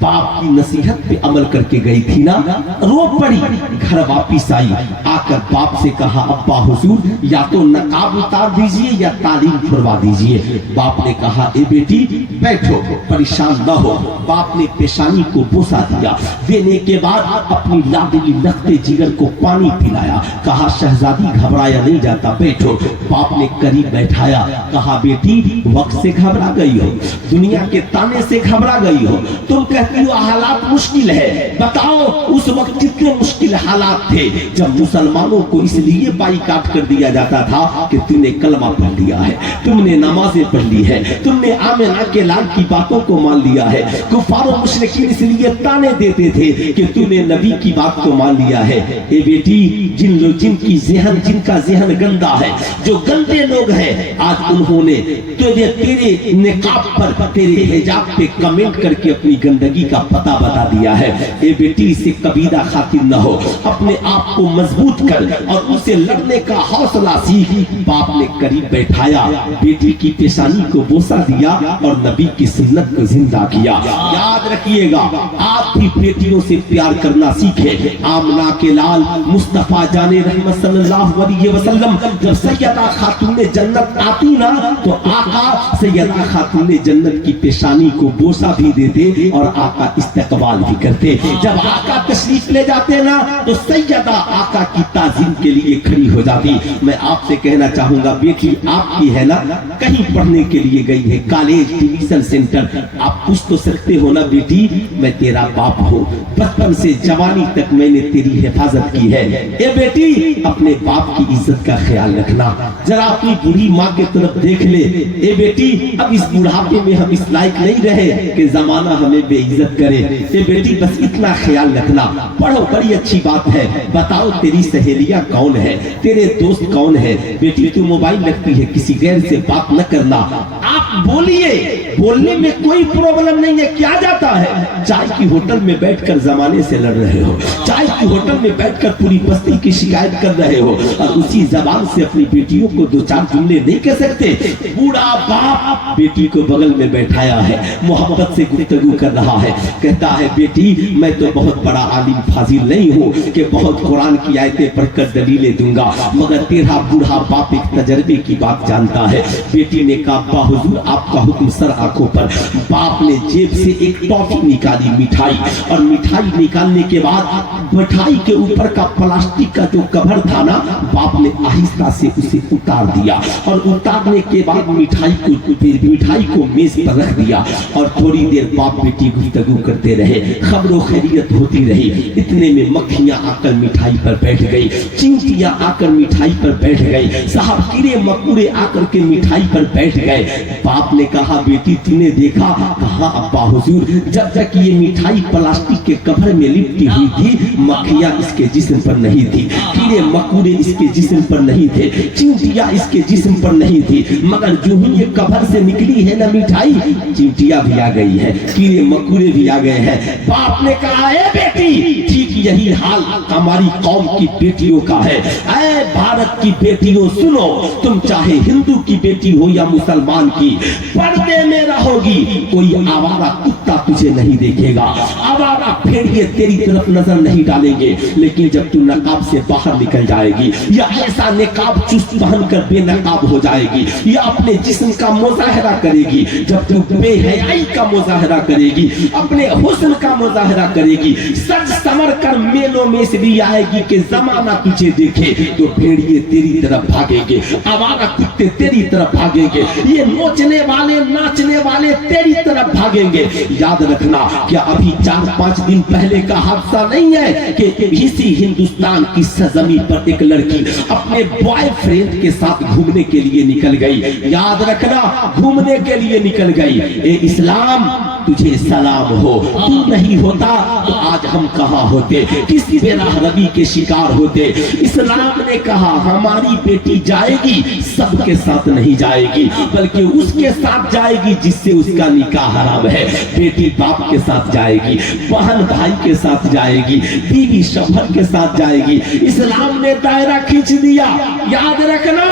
बाप की नसीहत पे अमल करके गई थी ना, रो पड़ी। घर वापिस आई, आकर बाप से कहा, अब्बा हुजूर, या तो नकाब उतार दीजिए या तालीम छुड़वा दीजिए। बाप ने कहा, ए बेटी बैठो, परेशान न हो। बाप ने पेशानी को बोसा दिया, देने के बाद अपनी लाडली लखते जिगर को पानी पिलाया, कहा शहजादी घबराया नहीं जाता, बैठो। बाप ने करीब बैठाया, कहा बेटी वक्त से घबरा गई हो, दुनिया के ताने से घबरा गई हो, तुम कहती हो हालात मुश्किल है, बताओ उस वक्त कितने मुश्किल हालात थे जब मुसलमानों को इसलिए बाईकाट कर दिया जाता था कि तुमने कलमा पढ़ लिया है, तुमने नमाजें पढ़ ली है, तुमने आमिना के लाल की बातों को मान लिया है। कुफार और मुशरिकीन इसलिए ताने देते थे कि तूने नबी की बात को मान लिया है। ए बेटी, जिनका ज़हन गंदा है, जो गंदे लोग हैं, आज उन्होंने तेरे निकाब पर, तेरे हिजाब पे कमेंट करके अपनी गंदगी का पता बता दिया है। ए बेटी, इससे कबीरा खातिर न हो, अपने आप को मजबूत कर और उसे लड़ने का हौसला सीख। बाप ने करीब बैठाया, बेटी की पेशानी को बोसा दिया और नबी की सुन्नत को जिंदा किया। याद रखिएगा, आप भी बेटियों से प्यार करना सीखे। आमना के लाल मुस्तफा जाने रहमत सल्लल्लाहु अलैहि वसल्लम जब सैयदा खातूने जन्नत आती ना, तो आका सैयदा खातूने जन्नत की पेशानी को बोसा भी देते और आका इस्तकबाल भी करते। जब आका तशरीफ ले जाते ना, तो सैयदा आका की ताज़ीम के लिए खड़ी हो जाती। मैं आपसे कहना चाहूंगा, बेटी आपकी है ना, कहीं पढ़ने के लिए गई है, कॉलेज, ट्यूशन सेंटर, आप पूछ तो सकते हो ना, बेटी मैं तेरा बाप हूँ, बचपन से जवानी तक मैंने तेरी हिफाजत की है। ए बेटी, अपने बाप की इज्जत का ख्याल रखना, जरा अपनी बूढ़ी माँ की तरफ देख ले। ए बेटी, अब इस बुढ़ापे में हम इस लायक नहीं रहे कि जमाना हमें बेइज्जत करे। ए बेटी, बस इतना ख्याल रखना। पढ़ो, बड़ी अच्छी बात है, बताओ तेरी सहेलियां कौन है, तेरे दोस्त कौन है। बेटी, तू मोबाइल रखती है, किसी गैर से बात न करना। आप बोलिए, बोलने में कोई प्रॉब्लम नहीं है, क्या जाता है। चाय की होटल में बैठकर जमाने से लड़ रहे हो, चाय की होटल में बैठकर पूरी बस्ती की शिकायत कर रहे हो और उसी जबान से अपनी बेटियों को दो चार जुमले नहीं कह सकते। बूढ़ा बाप बेटी को बगल में बैठाया है, मोहब्बत से गुफ्तगू कर रहा है, कहता है बेटी मैं तो बहुत बड़ा आलिम फाजिल नहीं हूँ कि बहुत कुरान की आयतें पढ़कर दलीलें दूंगा, मगर तेरा बूढ़ा बाप एक तजर्बे की बात जानता है। बेटी ने कहा, अब्बा हुजूर आपका हुक्म सर आंखों पर। बाप ने जेब से एक टॉफी निकाली, मिठाई, और मिठाई निकालने के बाद मिठाई के ऊपर का प्लास्टिक का जो कवर था ना, बाप ने आहिस्ता से उसे उतार दिया और उतारने के बाद मिठाई को मेज पर रख दिया और थोड़ी देर बाप बेटी गुफ्तगू करते रहे, खबरों खैरियत होती रही। इतने में मक्खियां आकर मिठाई पर बैठ गई, चींटियां आकर मिठाई पर बैठ गई, साहब कीड़े मकोड़े आकर के मिठाई पर बैठ गए। बाप ने कहा, बेटी तूने देखा? कहा, अब्बा हुजूर जब तक ये मिठाई प्लास्टिक के कवर में लिपटी हुई थी, मक्खियां इसके जिस्म पर नहीं थी, कीड़े मकोड़े इसके जिस्म पर नहीं थे, चींटियां इसके जिस्म पर नहीं थी, मगर जो ही ये कवर से निकली है ना मिठाई, चींटियां भी आ गई है, कीड़े मकोड़े भी आ गए हैं। बाप ने कहा, ए बेटी ठीक यही हाल हमारी कौम की बेटियों का है। ऐ भारत की बेटियों सुनो, तुम चाहे हिंदू की बेटी हो या मुसलमान की, पर्दे में रहोगी, कोई आवारा कुत्ता तुझे नहीं देखेगा, आवारा भेड़िए तेरी तरफ नजर नहीं डालेंगे। लेकिन जब तू नकाब से बाहर निकल जाएगी या ऐसा निकाब चुस्त पहन कर बेनकाब हो जाएगी या अपने जिस्म का मुजाहरा करेगी, जब तू बेहयाई का मुजाहरा करेगी, अपने हुस्न का मुजाहरा करेगी, सज समर कर मेलों में से भी आएगी कि जमाना तुझे देखे, तो भेड़िए तेरी तरफ भागेंगे, आवारा कुत्ते तेरी तरफ भागेंगे, ये नोचने वाले नाचने वाले तेरी तरफ भागेंगे। याद रखना, क्या अभी 4-5 दिन पहले का हादसा नहीं है कि इसी हिंदुस्तान की सरजमीन पर एक लड़की अपने बॉयफ्रेंड के साथ घूमने के लिए निकल गई। याद रखना, घूमने के लिए निकल गई। ए इस्लाम तुझे सलाम हो, तू नहीं होता तो आज हम कहाँ होते, किस बेराहरवी के शिकार होते। इस्लाम ने कहा हमारी बेटी जाएगी, सबके साथ नहीं जाएगी, बल्कि उसके साथ जाएगी जिससे उसका निकाह हराम है। बेटी बाप के साथ जाएगी, बहन भाई के साथ जाएगी, बीवी शौहर के साथ जाएगी। इस्लाम ने दायरा खींच दिया। याद रखना,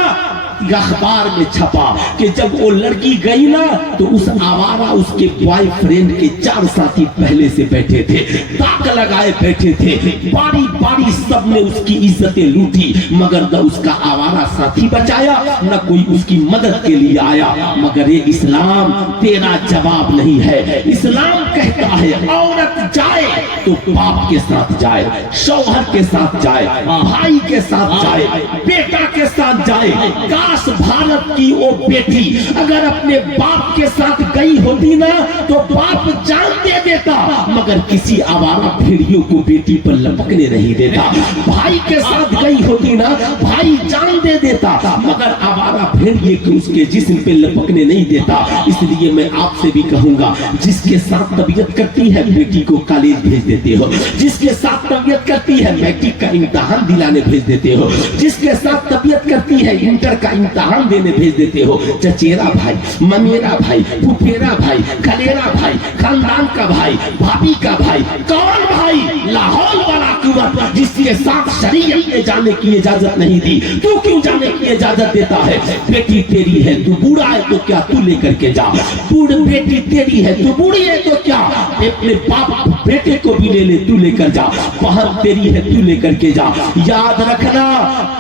अखबार में छपा कि जब वो लड़की गई ना तो उस आवारा उसके बॉयफ्रेंड के 4 साथी पहले से बैठे थे, ताक लगाए बैठे थे, बारी बारी सबने उसकी इज्जतें लूटी, मगर न उसका आवारा साथी बचाया न कोई उसकी मदद के लिए आया। मगर ये इस्लाम तेरा जवाब नहीं है। इस्लाम कहता है औरत जाए तो बाप के साथ जाए, शौहर के साथ जाए, भाई के साथ जाए, बेटा के साथ जाए। काश भारत की वो बेटी अगर अपने बाप के साथ गई होती ना तो बाप जान दे देता, मगर किसी आवारा भेड़ियों को बेटी पर लपकने नहीं देता। भाई के साथ गई होती ना भाई जान दे देता, मगर आवारा भेड़िए को उसके जिस्म पे लपकने नहीं देता। इसलिए मैं आपसे भी कहूंगा, जिसके साथ तबीयत करती है बेटी को कॉलेज भेज देते हो, जिसके साथ तबीयत करती है मैट्रिक का इम्तिहान दिलाने भेज देते हो, जिसके साथ तबीयत करती है इंटर का इम्तिहान देने भेज देते हो। चचेरा भाई, ममेरा भाई, फुफेरा भाई, खलेरा भाई, खानदान का भाई, भाभी का भाई, कौन भाई? लाहौल वाला कुंवर जिसके साथ शरीयत ने जाने की इजाजत नहीं दी, तू क्यों जाने की इजाजत देता है? बेटी तेरी है, तू बूढ़ा है तो क्या, तू लेकर के जा। बूढ़ बेटी तेरी है, तू बूढ़ी है तो क्या, अपने बाप बेटे को भी ले ले, तू लेकर जा। बहन तेरी है, तू लेकर के जा। याद रखना,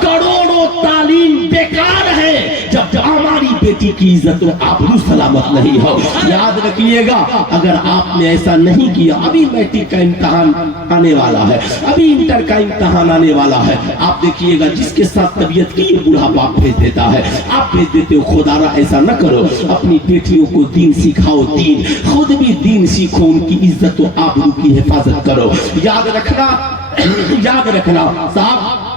करोड़ों तालीम बेकार है जब हमारी बेटी की इज्जत और आबरू सलामत नहीं हो। याद रखिएगा, अगर आपने ऐसा नहीं किया, अभी मैट्रिक का इम्तिहान आने वाला है, अभी इंटर का इम्तिहान आने वाला है, आप देखिएगा जिसके साथ तबीयत की बूढ़ा बाप भेज देता है, आप भेज देते हो। खुदारा ऐसा न करो, अपनी बेटियों को दीन सिखाओ, दीन खुद भी दीन सीखो, उनकी इज्जत और आबरू की हिफाजत करो। याद रखना, याद रखना साहब,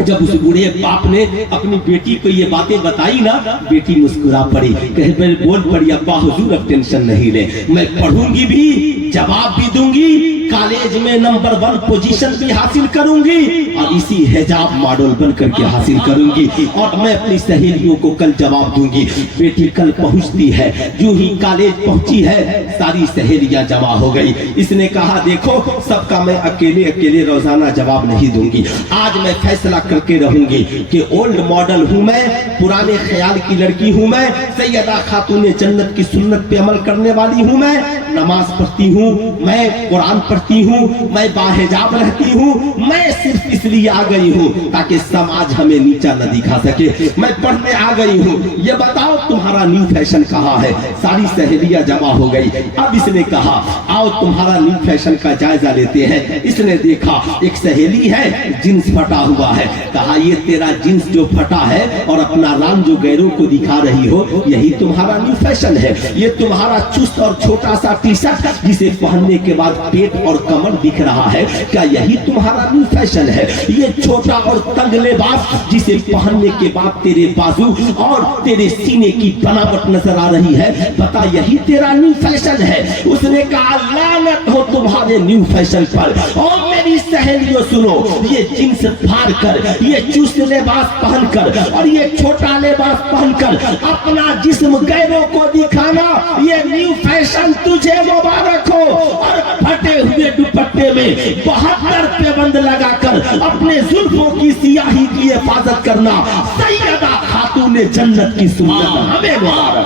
जब उस बूढ़े बाप ने अपनी बेटी को ये बातें बताई ना, बेटी मुस्कुरा पड़ी, कहे बोल पड़ी, अब्बा हुजूर अब टेंशन नहीं ले, मैं पढ़ूंगी भी, जवाब भी दूंगी, कॉलेज में नंबर 1 पोजीशन भी हासिल करूंगी और इसी हिजाब मॉडल बन करके हासिल करूंगी, और मैं अपनी सहेलियों को कल जवाब दूंगी। बेटी कल पहुंचती है, जो ही कॉलेज पहुंची है सारी सहेलियां जमा हो गई। इसने कहा देखो, सबका मैं अकेले अकेले रोजाना जवाब नहीं दूंगी, आज मैं फैसला करके रहूंगी कि ओल्ड मॉडल हूं मैं, पुराने ख्याल की लड़की हूं मैं, सैयदा खातून जन्नत की सुन्नत पे अमल करने वाली हूं मैं, नमाज पढ़ती हूं मैं, कुरान पढ़ती हूं मैं, बाहिजाब रहती हूं मैं, सिर्फ इसलिए आ गई हूं ताकि समाज हमें नीचा न दिखा सके, मैं पढ़ने आ गई हूं। ये बताओ तुम्हारा न्यू फैशन कहाँ है? सारी सहेलियां जमा हो गई। अब इसने कहा आओ तुम्हारा न्यू फैशन का जायजा लेते हैं। इसने देखा एक सहेली है, जींस फटा हुआ है, कहा ये तेरा जींस जो फटा है और अपना रान जो गैरों को दिखा रही हो, यही तुम्हारा न्यू फैशन है। ये तुम्हारा चुस्त और छोटा सा टी शर्ट जिसे पहनने के बाद पेट और कमर दिख रहा है, क्या यही तुम्हारा न्यू फैशन है? ये छोटा और तंग लिबास जिसे पहनने के बाद तेरे बाजू और तेरे सीने की बनावट नजर आ रही है, बता यही तेरा न्यू फैशन है? उसने कहा लानत हो तुम्हारे न्यू फैशन पर। और मेरी सहेलियों सुनो, ये जींस फाड़ कर, ये चुस्त लिबास पहनकर और ये छोटा लिबास पहनकर अपना जिस्म गैरों को दिखाना, ये न्यू फैशन तुझे मुबारक हो। और फटे हुए दुपट्टे में 72 पैबंद लगाकर अपने जुल्फों की सियाही की हिफाजत करना, सैयदा खातून जन्नत की सुन्नत हमें मुबारक,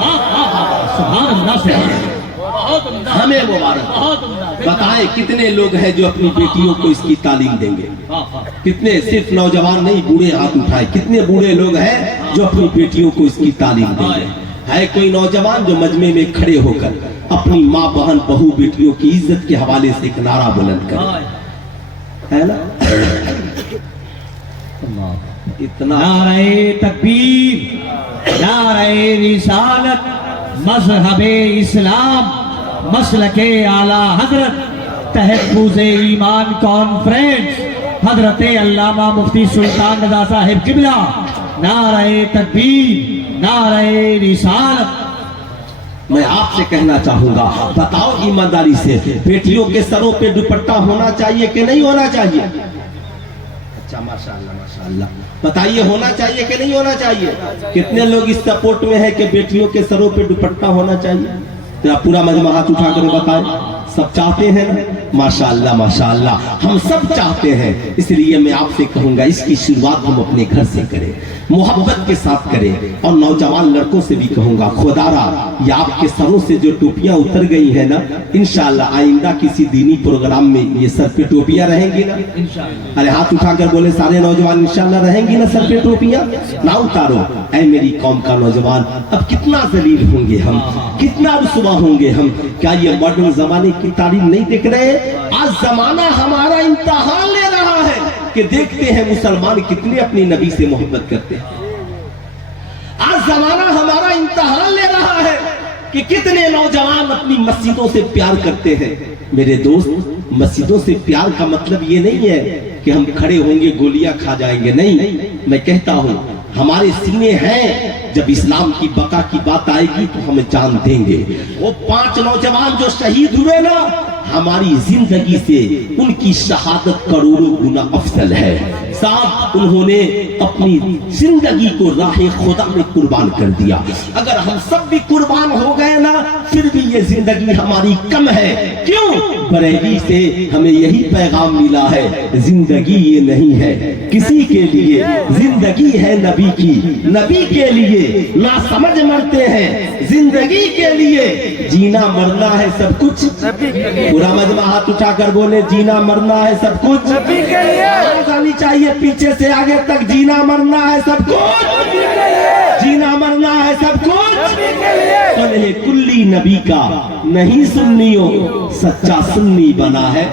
हमें मुबारक। बताएं कितने लोग हैं जो अपनी बेटियों को इसकी तालीम देंगे? कितने? सिर्फ नौजवान नहीं, बूढ़े हाथ उठाए। कितने बूढ़े लोग हैं जो अपनी बेटियों को इसकी तालीम देंगे? है कोई नौजवान जो मजमे में खड़े होकर अपनी माँ बहन बहू बेटियों की इज्जत के हवाले से एक नारा बुलंद करे? है ना? इतना नारे तकबीर, नारे रिसालत, मज़हबे इस्लाम, मसलके आला हजरत, तहफ़्फ़ुज़े ईमान कॉन्फ्रेंस, हजरत अल्लामा मुफ्ती सुल्तान रज़ा साहिब किबला, नारे तकबीर, नारे रिसालत। मैं आपसे कहना चाहूंगा, बताओ ईमानदारी से, बेटियों के सरों पे दुपट्टा होना चाहिए कि नहीं होना चाहिए? अच्छा माशाअल्लाह माशाअल्लाह, बताइए होना चाहिए कि नहीं होना चाहिए? कितने लोग इस सपोर्ट में है कि बेटियों के सरों पे दुपट्टा होना चाहिए? तो पूरा मजमा हाथ उठा कर बताएं। सब चाहते हैं ना? माशाअल्लाह माशाअल्लाह हम सब चाहते हैं, इसलिए मैं आपसे कहूंगा इसकी शुरुआत हम अपने घर से करें, मोहब्बत के साथ करें। और नौजवान लड़कों से भी कहूंगा, खुदारा ये आपके सरों से जो टोपियां उतर गई है ना, इंशाअल्लाह आइंदा किसी दीनी प्रोग्राम में ये सर पे टोपियां रहेंगी ना? अरे हाथ उठाकर बोले सारे नौजवान, इंशाअल्लाह रहेंगी ना सर पे टोपियां? ना उतारो। ऐ मेरी कौम का नौजवान, अब कितना जलील होंगे हम, कितना रुसवा होंगे हम। क्या ये मॉडर्न जमाने की तारीफ नहीं देख रहे? आज जमाना हमारा इम्तिहान ले रहा है कि देखते हैं मुसलमान कितने अपनी नबी से मोहब्बत करते हैं। आज जमाना हमारा इम्तिहान ले रहा है कि कितने नौजवान अपनी मस्जिदों से प्यार करते हैं। मेरे दोस्त, मस्जिदों से प्यार का मतलब ये नहीं है कि हम खड़े होंगे गोलियां खा जाएंगे, नहीं। मैं कहता हूं हमारे सीने हैं, जब इस्लाम की बका की बात आएगी तो हम जान देंगे। वो 5 नौजवान जो शहीद हुए ना, हमारी जिंदगी से उनकी शहादत करोड़ों गुना अफजल है। साहब उन्होंने अपनी जिंदगी को राहे खुदा में कुर्बान कर दिया। अगर हम सब भी कुर्बान हो गए ना, फिर भी ये जिंदगी हमारी कम है। क्यों? बरेली से हमें यही पैगाम मिला है, जिंदगी ये नहीं है किसी के लिए, जिंदगी है नबी की, नबी के लिए ना समझ मरते हैं, जिंदगी के लिए जीना मरना है सब कुछ। पूरा मजमा हाथ उठाकर बोले, जीना मरना है सब कुछ नबी के लिए। आवाज आनी चाहिए पीछे से आगे तक, जीना मरना है सब कुछ, जीना मरना है सब कुछ। कल्हे कुल्ली नबी का नहीं सुन्नियों, सच्चा सुन्नी बना है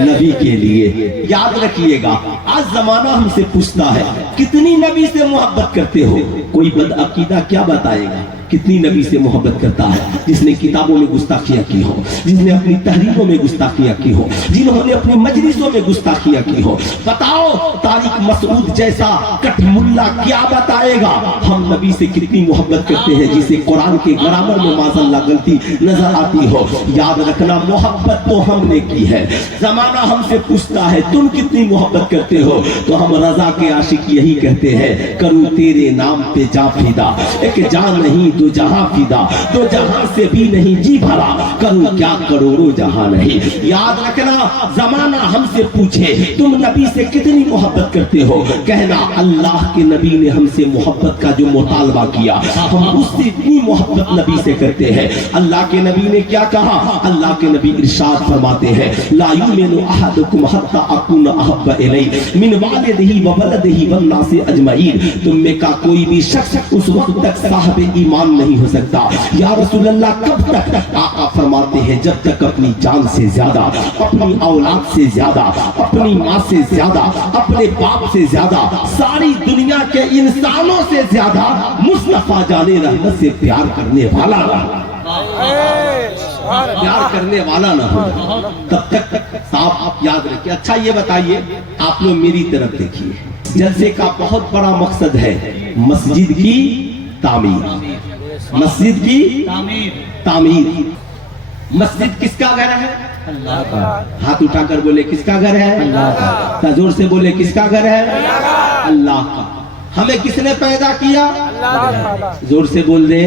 नबी के लिए। याद रखिएगा, आज जमाना हमसे पूछता है कितनी नबी से मोहब्बत करते हो? कोई बदअकीदा क्या बताएगा कितनी नबी से मोहब्बत करता है? जिसने किताबों में गुस्ताखियां की हो, जिसने अपनी तहरीरों में गुस्ताखियां की हो, जिन्होंने अपनी मजलिसों में गुस्ताखियां की हो। बताओ तारिक मसूद जैसा कठमुल्ला क्या बताएगा हम नबी से कितनी मोहब्बत करते हैं, जिसे कुरान के ग्रामर में माज़अल्लाह गलती नजर आती हो। याद रखना, मोहब्बत तो हमने की है। जमाना हमसे पूछता है तुम कितनी मोहब्बत करते हो, तो हम रजा के आशिक यही कहते हैं, करूं तेरे नाम पे जा फिदा, एक जान नहीं दो जहां फिदा, दो जहां से भी नहीं जी भरा, करूं क्या करोड़ों जहां नहीं। याद रखना, जमाना हमसे पूछे तुम नबी से कितनी मोहब्बत करते हो, कहना अल्लाह के नबी ने हमसे मोहब्बत का जो मुतालबा किया, हम उससे इतनी मोहब्बत नबी से करते हैं। अल्लाह के नबी ने क्या कहा? अल्लाह के नबी इरशाद फरमाते हैं, ला युमिनु अहदुकुम हत्ता अकुन अहब्बा इलैहि मिन वालिदिही व वलदिही वन नासि अजमईन। तुम में का कोई भी शख्स उस वक्त तक साहिब ईमान नहीं हो सकता। या रसूल अल्लाह, कब तक? आका फरमाते हैं, जब तक अपनी जान से ज्यादा, अपनी औलाद से ज्यादा, अपनी माँ से ज्यादा, अपने बाप से ज्यादा, सारी दुनिया के इंसानों से ज्यादा मुस्तफा जाने रहमत से प्यार करने वाला प्यार करने वाला ना हो, तब तक साफ याद रखिए। अच्छा ये बताइए, आप लोग मेरी तरफ देखिए, जलसे का बहुत बड़ा मकसद है मस्जिद की तामीर, मस्जिद की तामीर। मस्जिद किसका घर है? अल्लाह का। हाथ उठाकर बोले किसका घर है? अल्लाह का। जोर से बोले किसका घर है? अल्लाह का। हमें किसने पैदा किया? जोर से बोल दे।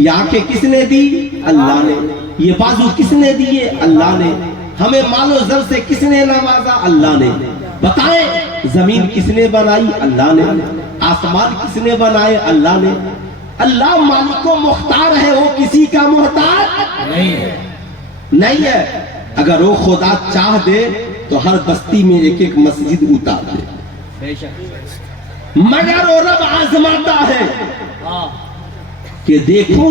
ये आंखें किसने दी? अल्लाह ने। ये बाजू किसने दिए? अल्लाह ने। हमें मालो जर से किसने नवाजा? अल्लाह ने। बताएं, जमीन किसने बनाई? अल्लाह ने। आसमान किसने बनाए? अल्लाह ने। अल्लाह मालिको मुख्तार है, वो किसी का मुहताज नहीं है। अगर वो खुदा चाह दे तो हर बस्ती में एक एक मस्जिद उतार दे, मगर वो रब आजमाता है कि देखो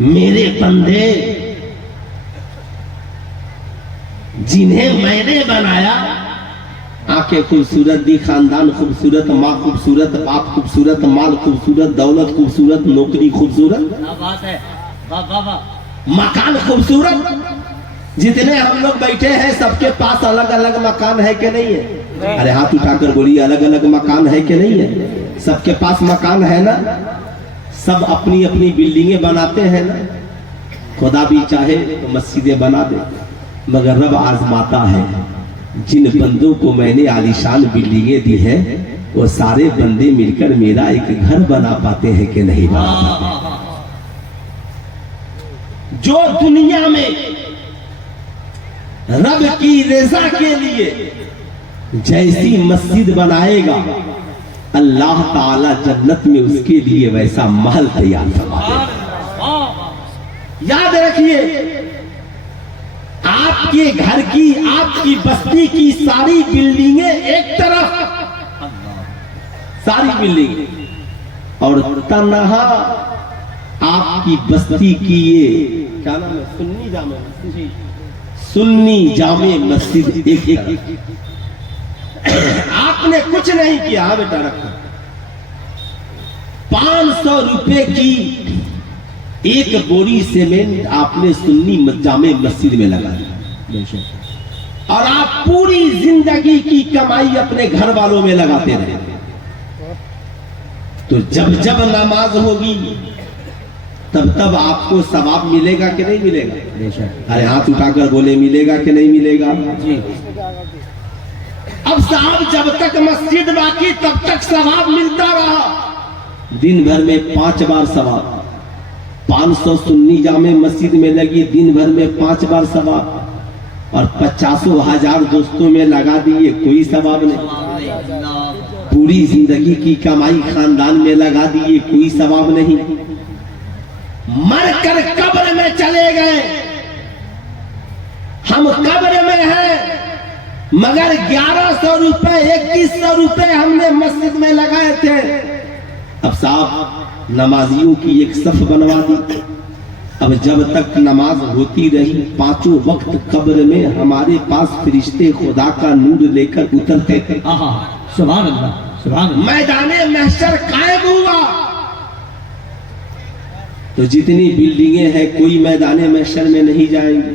मेरे बंदे जिन्हें मैंने बनाया, आंखें खूबसूरत दी, खानदान खूबसूरत, माँ खूबसूरत, बाप खूबसूरत, माल खूबसूरत, दौलत खूबसूरत, नौकरी खूबसूरत, मकान खूबसूरत। जितने हम लोग बैठे हैं सबके पास अलग अलग मकान है कि नहीं है? अरे हाथ उठाकर बोलिए, अलग अलग मकान है कि नहीं है? सबके पास मकान है ना? सब अपनी अपनी बिल्डिंगें बनाते हैं ना? खुदा भी चाहे तो मस्जिदें बना दे, मगर रब आजमाता है। जिन बंदों को मैंने आलीशान बिल्डिंगें दी हैं, वो सारे बंदे मिलकर मेरा एक घर बना पाते हैं कि नहीं बना पाते? जो दुनिया में رب کی رضا کے لیے جیسی مسجد بنائے گا اللہ تعالی جنت میں اس کے لیے ویسا محل تیار فرما دے گا۔ یاد رکھیے، آپ کے گھر کی، آپ کی بستی کی ساری بلڈنگیں ایک طرف، ساری بلڈنگیں، اور تنہا آپ کی بستی کی یہ کیا نام ہے، سنی جامع مسجد، سنی جامع مسجد ایک آپ نے کچھ نہیں کیا بیٹا، رکھا 500 روپے کی ایک بوری سیمنٹ آپ نے سنی جامع مسجد میں لگا دیا، اور آپ پوری زندگی کی کمائی اپنے گھر والوں میں لگاتے رہے، تو جب جب نماز ہوگی تب تب آپ کو ثواب ملے گا کہ نہیں ملے گا؟ ارے ہاتھ اٹھا کر بولے ملے گا کہ نہیں ملے گا؟ اب صاحب جب تک مسجد باقی تب تک ثواب ملتا رہا، دن بھر میں 5 بار ثواب، 500 سنی جامع مسجد میں لگی، دن بھر میں 5 بار ثواب، اور 50,000 دوستوں میں لگا دیے، کوئی ثواب نہیں، پوری زندگی کی کمائی خاندان میں لگا دیے، کوئی ثواب نہیں، مر کر قبر میں چلے گئے، ہم قبر میں ہیں مگر 1100 روپے 2100 روپے ہم نے مسجد میں لگائے تھے۔ اب صاحب نمازیوں کی ایک صف بنوا دی، اب جب تک نماز ہوتی رہی 5 وقت قبر میں ہمارے پاس فرشتے خدا کا نور لے کر اترتے تھے، سبحان اللہ، سبحان اللہ، میدان محشر قائم ہوا۔ تو جتنی بلڈنگیں ہیں کوئی میدان محشر میں نہیں جائیں گی،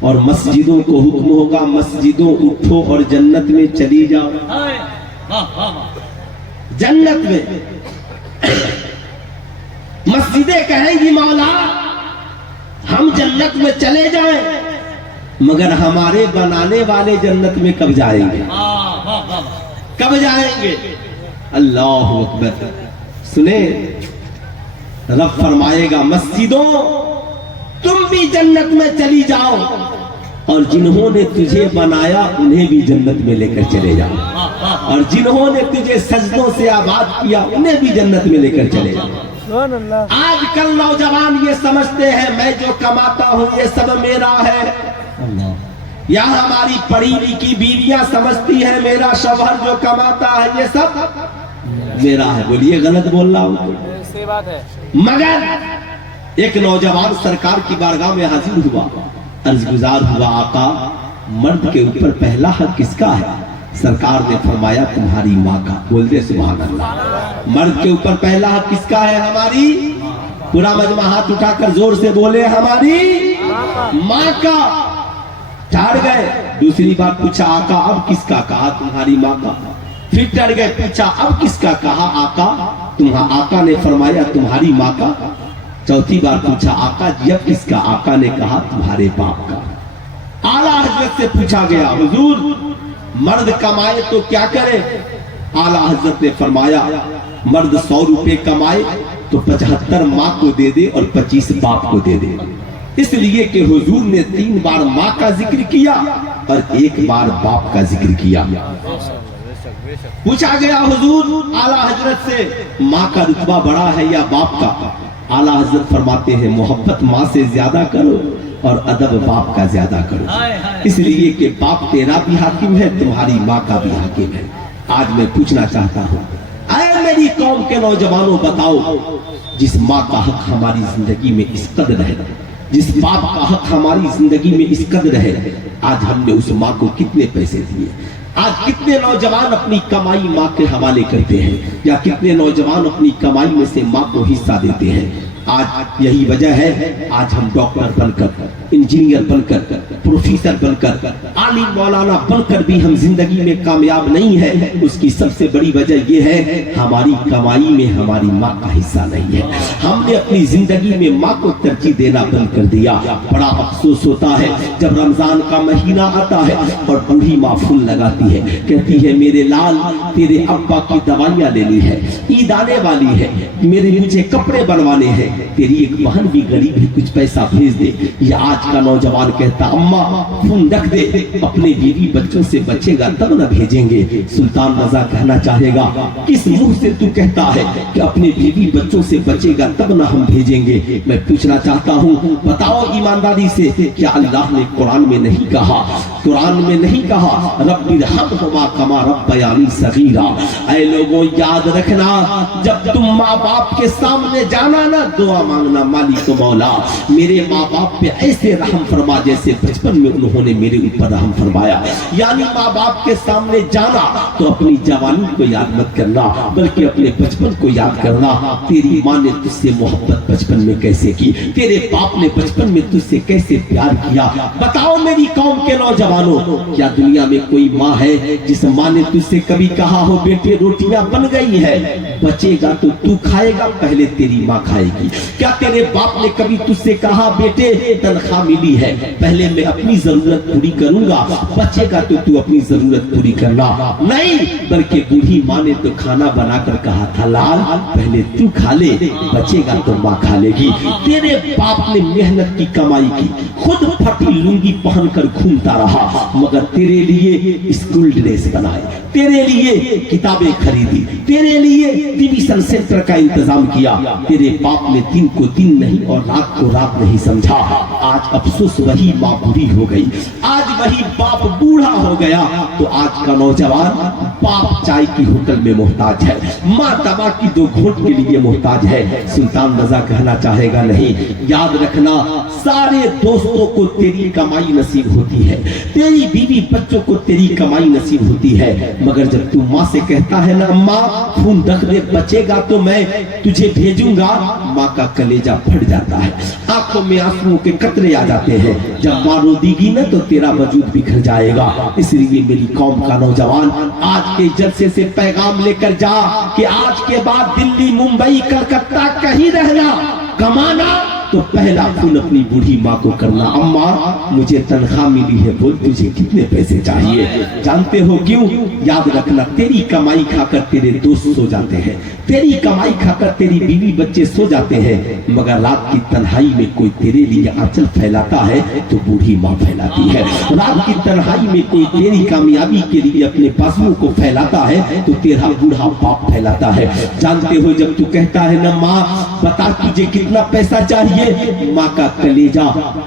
اور مسجدوں کو حکم ہوگا مسجدوں اٹھو اور جنت میں چلی جاؤ، جنت میں مسجدیں کہیں گی مولا ہم جنت میں چلے جائیں، مگر ہمارے بنانے والے جنت میں کب جائیں گے، کب جائیں گے؟ اللہ اکبر۔ سنیں، رب فرمائے گا مسجدوں تم بھی جنت میں چلی جاؤ، اور جنہوں نے تجھے بنایا انہیں بھی جنت میں لے کر چلے جاؤ، اور جنہوں نے تجھے سجدوں سے آباد کیا انہیں بھی جنت میں لے کر چلے جاؤ۔ آج کل نوجوان یہ سمجھتے ہیں میں جو کماتا ہوں یہ سب میرا ہے، یا ہماری پڑھی لکھی بیویاں سمجھتی ہیں میرا شوہر جو کماتا ہے یہ سب میرا ہے۔ بولیے غلط بول رہا ہوں؟ صحیح بات ہے۔ مگر ایک نوجوان سرکار کی بارگاہ میں حاضر ہوا، عرض گزار ہوا آقا مرد کے اوپر پہلا حق کس کا ہے؟ سرکار نے فرمایا تمہاری ماں کا۔ بول دے سبحان اللہ۔ مرد کے اوپر پہلا حق کس کا ہے؟ ہماری۔ پورا مجمع ہاتھ اٹھا کر زور سے بولے ہماری ماں کا۔ ٹھہر گئے، دوسری بار پوچھا آقا اب کس کا؟ کہا تمہاری ماں کا۔ پھر ٹھہر گئے، پوچھا اب کس کا؟ کہا آقا تمہارا۔ آقا نے فرمایا تمہاری ماں کا۔ چوتھی بار پوچھا آقا جی اب کس کا؟ آقا نے کہا تمہارے باپ کا۔ اعلیٰ حضرت سے پوچھا گیا حضور مرد کمائے تو کیا کرے؟ اعلیٰ حضرت نے فرمایا مرد 100 روپے کمائے تو 75 ماں کو دے دے اور 25 باپ کو دے دے، اس لیے کہ حضور نے 3 بار ماں کا ذکر کیا اور 1 بار باپ کا ذکر کیا۔ پوچھا گیا حضور اعلیٰ حضرت سے ماں کا رتبہ بڑا ہے یا باپ کا؟ اعلیٰ حضرت فرماتے ہیں محبت ماں سے زیادہ کرو اور ادب باپ کا زیادہ کرو، اس لیے کہ باپ تیرا بھی حاکم ہے تمہاری ماں کا بھی حاکم ہے۔ آج میں پوچھنا چاہتا ہوں اے میری قوم کے نوجوانوں بتاؤ جس ماں کا حق ہماری زندگی میں اس قدر ہے، جس باپ کا حق ہماری زندگی میں اس قدر ہے، آج ہم نے اس ماں کو کتنے پیسے دیے؟ آج کتنے نوجوان اپنی کمائی ماں کے حوالے کرتے ہیں، یا کتنے نوجوان اپنی کمائی میں سے ماں کو حصہ دیتے ہیں؟ آج یہی وجہ ہے آج ہم ڈاکٹر بن کر، انجینئر بن کر، پروفیسر بن کر، عالم مولانا بن کر بھی ہم زندگی میں کامیاب نہیں ہے۔ اس کی سب سے بڑی وجہ یہ ہے ہماری کمائی میں ہماری ماں کا حصہ نہیں ہے۔ ہم نے اپنی زندگی میں ماں کو ترجیح دینا بند کر دیا۔ بڑا افسوس ہوتا ہے جب رمضان کا مہینہ آتا ہے اور بوڑھی ماں پھول لگاتی ہے، کہتی ہے میرے لال تیرے ابا کی دوائیاں لینی ہے، عید آنے والی ہے، مجھے کپڑے بنوانے ہیں، تیری ایک بہن بھی غریب ہے، کچھ پیسہ بھیج دے۔ یہ آج کا نوجوان کہتا اماں فون رکھ دے، اپنے بیوی بچوں سے بچے گا تب نہ بھیجیں گے۔ سلطان رضا کہنا چاہے گا کس منہ سے تو کہتا ہے کہ اپنے بیوی بچوں سے بچے گا تب نہ ہم بھیجیں گے؟ میں پوچھنا چاہتا ہوں بتاؤ ایمانداری سے، کیا اللہ نے قرآن میں نہیں کہا، قرآن میں نہیں کہا رب ارحمہما کما ربیانی صغیرا؟ اے لوگوں یاد رکھنا، جب تم ماں باپ کے سامنے جانا نا دعا مانگنا مالک مولا میرے ماں باپ پہ ایسے رحم فرما جیسے بچپن میں انہوں نے میرے اوپر رحم فرمایا۔ یعنی ماں باپ کے سامنے جانا تو اپنی جوانی کو یاد مت کرنا بلکہ اپنے بچپن کو یاد کرنا۔ تیری ماں نے تجھ سے محبت بچپن میں کیسے کی، تیرے باپ نے بچپن میں تجھ سے کیسے پیار کیا؟ بتاؤ میری قوم کے نوجوانوں، کیا دنیا میں کوئی ماں ہے جس ماں نے تجھ سے کبھی کہا ہو بیٹے روٹیاں بن گئی ہے، بچے گا تو تو کھائے گا پہلے تیری ماں کھائے گی؟ کیا تیرے باپ نے کبھی تجھ سے کہا بیٹے تنخواہ ملی ہے پہلے میں اپنی ضرورت پوری کروں گا، بچے گا تو تو اپنی ضرورت پوری کرنا؟ نہیں، بلکہ بوڑھی ماں نے تو کھانا بنا کر کہا تھا لال پہلے تو کھا لے، بچے گا تو ماں کھا لے گی۔ تیرے باپ نے محنت کی کمائی کی، خود پھٹی لنگی پہن کر گھومتا رہا مگر تیرے لیے اسکول ڈریس بنائے، تیرے لیے کتابیں خریدی، تیرے لیے ٹیوشن سینٹر کا انتظام کیا۔ تیرے باپ نے دن کو دن نہیں اور رات کو رات نہیں سمجھا۔ آج افسوس وہی ماں بوڑھی ہو گئی، آج وہی باپ بوڑھا ہو گیا تو آج کا نوجوان باپ چائے کی ہوٹل میں محتاج ہے، ماں دوا کی 2 گھونٹ کے لیے محتاج ہے۔ سلطان رضا کہنا چاہے گا نہیں، یاد رکھنا سارے دوستوں کو تیری کمائی نصیب ہوتی ہے، تیری بیوی بچوں کو تیری کمائی نصیب ہوتی ہے، مگر جب تو ماں سے کہتا ہے نا ماں خون رکھ دے بچے گا تو میں تجھے بھیجوں گا، ماں کا کلیجہ پھٹ جاتا ہے، آنکھوں میں آنسوؤں کے قطرے آ جاتے ہیں۔ جب ماں رو دی گی نا تو تیرا وجود بکھر جائے گا۔ اس لیے میری قوم کا نوجوان آج کے جلسے سے پیغام لے کر جا کہ آج کے بعد دلی ممبئی کلکتہ کہیں رہنا، کمانا تو پہلا فون اپنی بوڑھی ماں کو کرنا، اماں مجھے تنخواہ ملی ہے، بول تجھے کتنے پیسے چاہیے؟ جانتے ہو کیوں؟ یاد رکھنا تیری کمائی کھا کر تیرے دوست سو جاتے ہیں، تیری کمائی کھا کر تیری بیوی بچے سو جاتے ہیں، مگر رات کی تنہائی میں کوئی تیرے لیے آنچل پھیلاتا ہے تو بوڑھی ماں پھیلاتی ہے۔ رات کی تنہائی میں کوئی تیری کامیابی کے لیے اپنے بازوؤں کو پھیلاتا ہے تو تیرا بوڑھا باپ پھیلاتا ہے۔ جانتے ہو جب تو کہتا ہے نا ماں بتا تجھے کتنا پیسہ چاہیے، ماں کا کلیجہ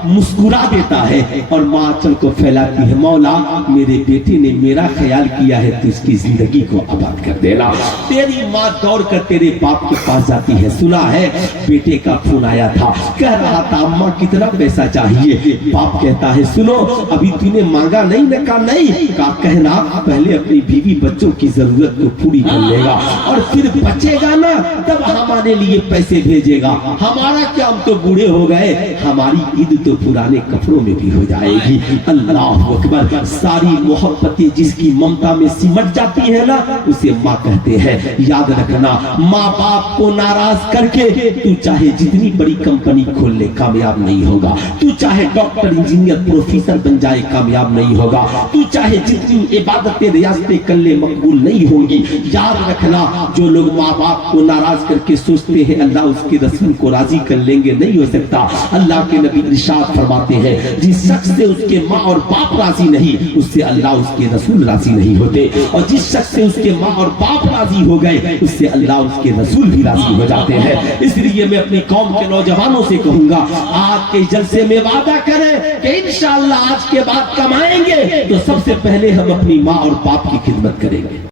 مسکرا دیتا ہے اور ماں آنچل کو پھیلاتی ہے، مولا میرے بیٹے نے میرا خیال کیا ہے تو اس کی زندگی کو آباد کر دینا۔ تیری ماں دوڑ کر تیرے باپ کے پاس جاتی ہے، سنا ہے بیٹے کا فون آیا تھا، کہہ رہا تھا اماں کتنا پیسہ چاہیے؟ باپ کہتا ہے سنو ابھی تھی نے مانگا نہیں نہ، کہا نہیں، کہا کہنا پہلے اپنی بیوی بچوں کی ضرورت کو پوری کر لے گا اور پھر بچے گا نا تب ہمارے لیے پیسے بھیجے گا، ہمارا کیا ہم تو بوڑھے ہو گئے، ہماری عید تو پرانے کپڑوں میں بھی ہو جائے گی۔ اللہ اکبر، ساری محبتیں جس کی ممتا میں سمٹ جاتی ہے نا اسے ماں کہتے ہیں۔ یاد رکھنا ماں باپ کو ناراض کر کے تو چاہے جتنی بڑی کمپنی کھول لے کامیاب نہیں ہوگا، تو چاہے ڈاکٹر انجینئر پروفیسر بن جائے کامیاب نہیں ہوگا، تو چاہے جتنی عبادتیں ریاستیں کر لے مقبول نہیں ہوں گی۔ یاد رکھنا جو لوگ ماں باپ کو ناراض کر کے سوچتے ہیں اللہ اس کے رسول کو راضی کر لیں گے، نہیں ہو سکتا۔ اللہ کے نبی ارشاد فرماتے ہیں جس شخص سے اس کے ماں اور باپ راضی نہیں اس سے اللہ اس کے رسول راضی نہیں ہوتے، اور جس شخص سے اس کے ماں اور باپ راضی ہو گئے اس سے اللہ اس کے رسول بھی راضی ہو جاتے ہیں۔ اس لیے میں اپنی قوم کے نوجوانوں سے کہوں گا آج کے جلسے میں وعدہ کریں کہ انشاءاللہ آج کے بعد کمائیں گے تو سب سے پہلے ہم اپنی ماں اور باپ کی خدمت کریں گے۔